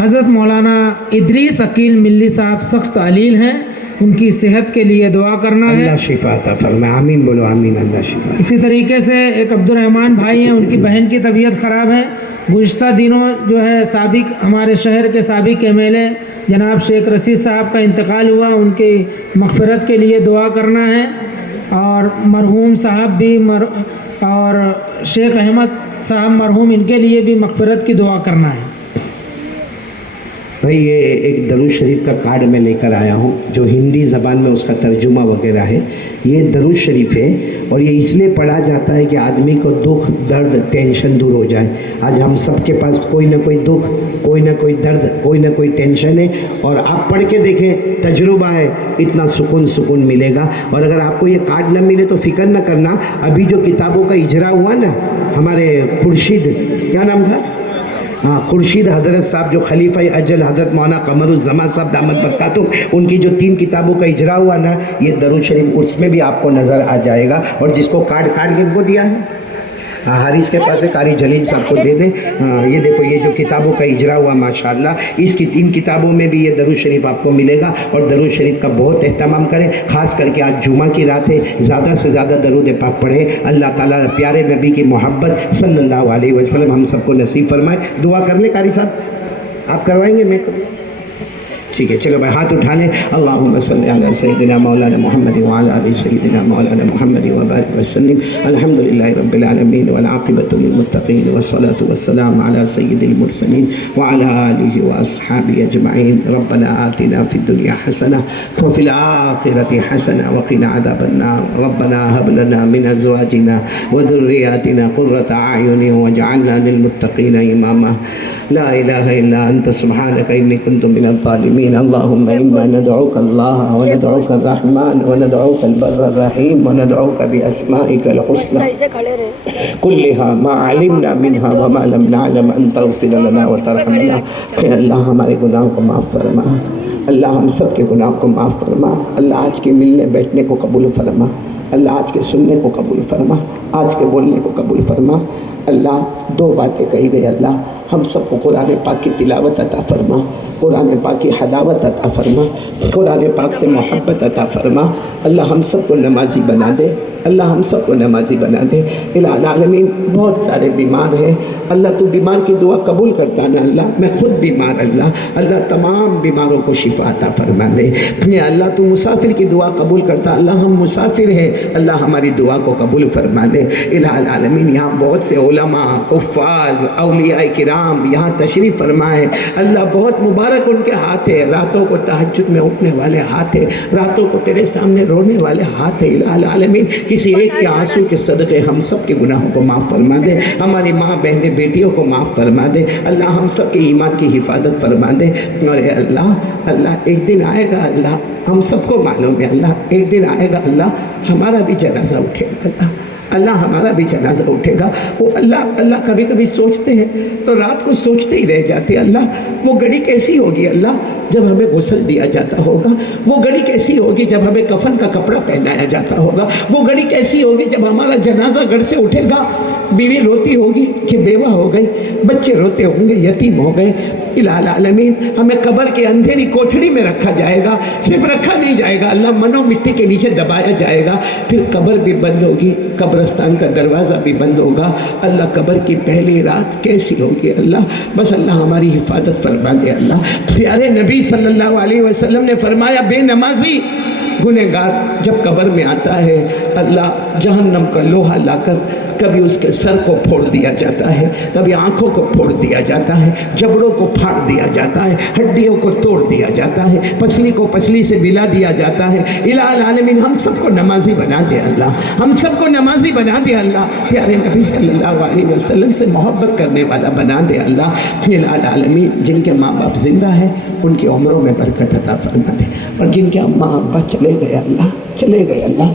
हज़रत मौलाना इदरीस अकील मिल्ली साहब सख्त अलील हैं, उनकी सेहत के लिए दुआ करना है। अल्लाह शिफा अता फरमाए, आमीन बोलो आमीन। अल्लाह शिफा। इसी तरीके से एक अब्दुर्रहमान भाई हैं, उनकी बहन की तबीयत ख़राब है। गुज़िश्ता दिनों जो है साबिक हमारे शहर के साबिक MLA जनाब शेख रशीद साहब का इंतकाल हुआ, उनकी मग़फ़िरत के लिए दुआ करना है। और मरहूम साहब भी और शेख अहमद साहब मरहूम, इनके लिए भी मग़फ़िरत की दुआ करना है। भाई ये एक दरूद शरीफ का कार्ड मैं लेकर आया हूँ, जो हिंदी ज़बान में उसका तर्जुमा वगैरह है। ये दरूद शरीफ है और ये इसलिए पढ़ा जाता है कि आदमी को दुख दर्द टेंशन दूर हो जाए। आज हम सब के पास कोई ना कोई दुख, कोई ना कोई दर्द, कोई ना कोई टेंशन है, और आप पढ़ के देखें, तजुर्बा है, इतना सुकून मिलेगा। और अगर आपको ये कार्ड न मिले तो फ़िक्र न करना, अभी जो किताबों का इजरा हुआ ना, हमारे खुर्शीद, क्या नाम था? हाँ, खुर्शीद हज़रत साहब जो खलीफा अजल हज़रत मौलाना कमरुज़्ज़मान साहब दामद बरकातुहू, उनकी जो 3 किताबों का इजरा हुआ ना, ये दरूद शरीफ उसमें भी आपको नज़र आ जाएगा। और जिसको कार्ड किनको दिया है? हाँ, हारिस के पास है, कारी जलील साहब को दे दें। हाँ, ये देखो, ये जो किताबों का इजरा हुआ माशाअल्लाह, इसकी 3 किताबों में भी ये दरूद शरीफ आपको मिलेगा। और दरूद शरीफ का बहुत एहतमाम करें, ख़ास करके आज जुमा की रात है, ज़्यादा से ज़्यादा दरूद पाक पढ़ें। अल्लाह ताला प्यारे नबी की मोहब्बत सल्लल्लाहु अलैहि वसल्लम हम सबको नसीब फरमाए। दुआ कर ले कारी साहब, आप करवाएंगे? मैं ٹھیک ہے چلو بھائی ہاتھ اٹھا لیں. اللہم صلی علی سیدنا مولانا محمد وعلی آل سیدنا مولانا محمد وبارک وسلم. الحمدللہ رب العالمین والعاقبۃ للمتقین والصلاة والسلام علی سید المرسلین وعلی آلہ واصحابہ اجمعین. ربنا آتنا فی الدنیا حسنہ وفی الآخرۃ حسنہ وقنا عذاب النار. ربنا هب لنا من ازواجنا وذریاتنا قرۃ اعین واجعلنا للمتقین اماما. لا الہ الا انت سبحانک انی کنت من الظالمین. اللہم انا ندعوک اللہ وندعوک الرحمن وندعوک البر الرحیم وندعوک باسمائک الحسنى ایسے کھڑے رہے. كلها ما علمنا منها وما لم نعلم أن تغفر لنا وترحمنا. اے اللہ ہمارے گناہوں کو معاف فرما. اللہ ہم سب کے گناہوں کو معاف فرما. اللہ آج کے ملنے بیٹھنے کو قبول فرما. اللہ آج کے سننے کو قبول فرما. آج کے بولنے کو قبول فرما. اللہ دو باتیں کہی گئی. اللہ ہم سب کو قرآن پاک کی تلاوت عطا فرما. قرآن پاک کی حلاوت عطا فرما. قرآن پاک سے محبت عطا فرما. اللہ ہم سب کو نمازی بنا دے. اللہ ہم سب کو نمازی بنا دے. الہ العالمین بہت سارے بیمار ہیں. اللہ تو بیمار کی دعا قبول کرتا نا. اللہ میں خود بیمار. اللہ تمام بیماروں کو شفا عطا فرما دے. یا اللہ تو مسافر کی دعا قبول کرتا. اللہ ہم مسافر ہیں. اللہ ہماری دعا کو قبول فرما دے. الہ العالمین یہاں بہت سے علماء حفاظ اولیاء کرام یہاں تشریف فرمائے. اللہ بہت مبارک ان کے ہاتھ ہے. راتوں کو تہجد میں اٹھنے والے ہاتھ ہے. راتوں کو تیرے سامنے رونے والے ہاتھ ہے. الہ العالمین کسی ایک کے آنسو کے صدقے ہم سب کے گناہوں کو معاف فرما دے. ہماری ماں بہنیں بیٹیوں کو معاف فرما دے. اللہ ہم سب کے ایمان کی حفاظت فرما دے. اور اے اللہ ایک دن آئے گا. اللہ ہم سب کو معلوم ہے. اللہ ایک دن آئے گا. اللہ ہمارا بھی جنازہ اٹھے گا. اللہ ہمارا بھی جنازہ اٹھے گا. وہ اللہ کبھی کبھی سوچتے ہیں تو رات کو سوچتے ہی رہ جاتے. اللہ وہ گھڑی کیسی ہوگی اللہ جب ہمیں غسل دیا جاتا ہوگا. وہ گھڑی کیسی ہوگی جب ہمیں کفن کا کپڑا پہنایا جاتا ہوگا. وہ گھڑی کیسی ہوگی جب ہمارا جنازہ گھر سے اٹھے گا. بیوی روتی ہوگی کہ بیوہ ہو گئی. بچے روتے ہوں گے یتیم ہو گئے. الہ العالمین ہمیں قبر کے اندھیری کوٹھڑی میں رکھا جائے گا. صرف رکھا نہیں جائے گا اللہ منو مٹی کے نیچے دبایا جائے گا. پھر قبر بھی بند ہوگی. قبرستان کا دروازہ بھی بند ہوگا. اللہ قبر کی پہلی رات کیسی ہوگی اللہ بس اللہ ہماری حفاظت فرما دے. اللہ پیارے نبی صلی اللہ علیہ وسلم نے فرمایا بے نمازی گنہگار جب قبر میں آتا ہے اللہ جہنم کا لوہا لا کر کبھی اس کے سر کو پھوڑ دیا جاتا ہے. کبھی آنکھوں کو پھوڑ دیا جاتا ہے. جبڑوں کو پھاڑ دیا جاتا ہے. ہڈیوں کو توڑ دیا جاتا ہے. پسلی کو پسلی سے ملا دیا جاتا ہے. الہ العالمین ہم سب کو نمازی بنا دے اللہ. ہم سب کو نمازی بنا دے اللہ. پیارے نبی صلی اللہ علیہ وسلم سے محبت کرنے والا بنا دے اللہ. الہ العالمین جن کے ماں باپ زندہ ہیں ان کی عمروں میں برکت عطا فرما دے. اور جن کے ماں ابا چلے گئے اللہ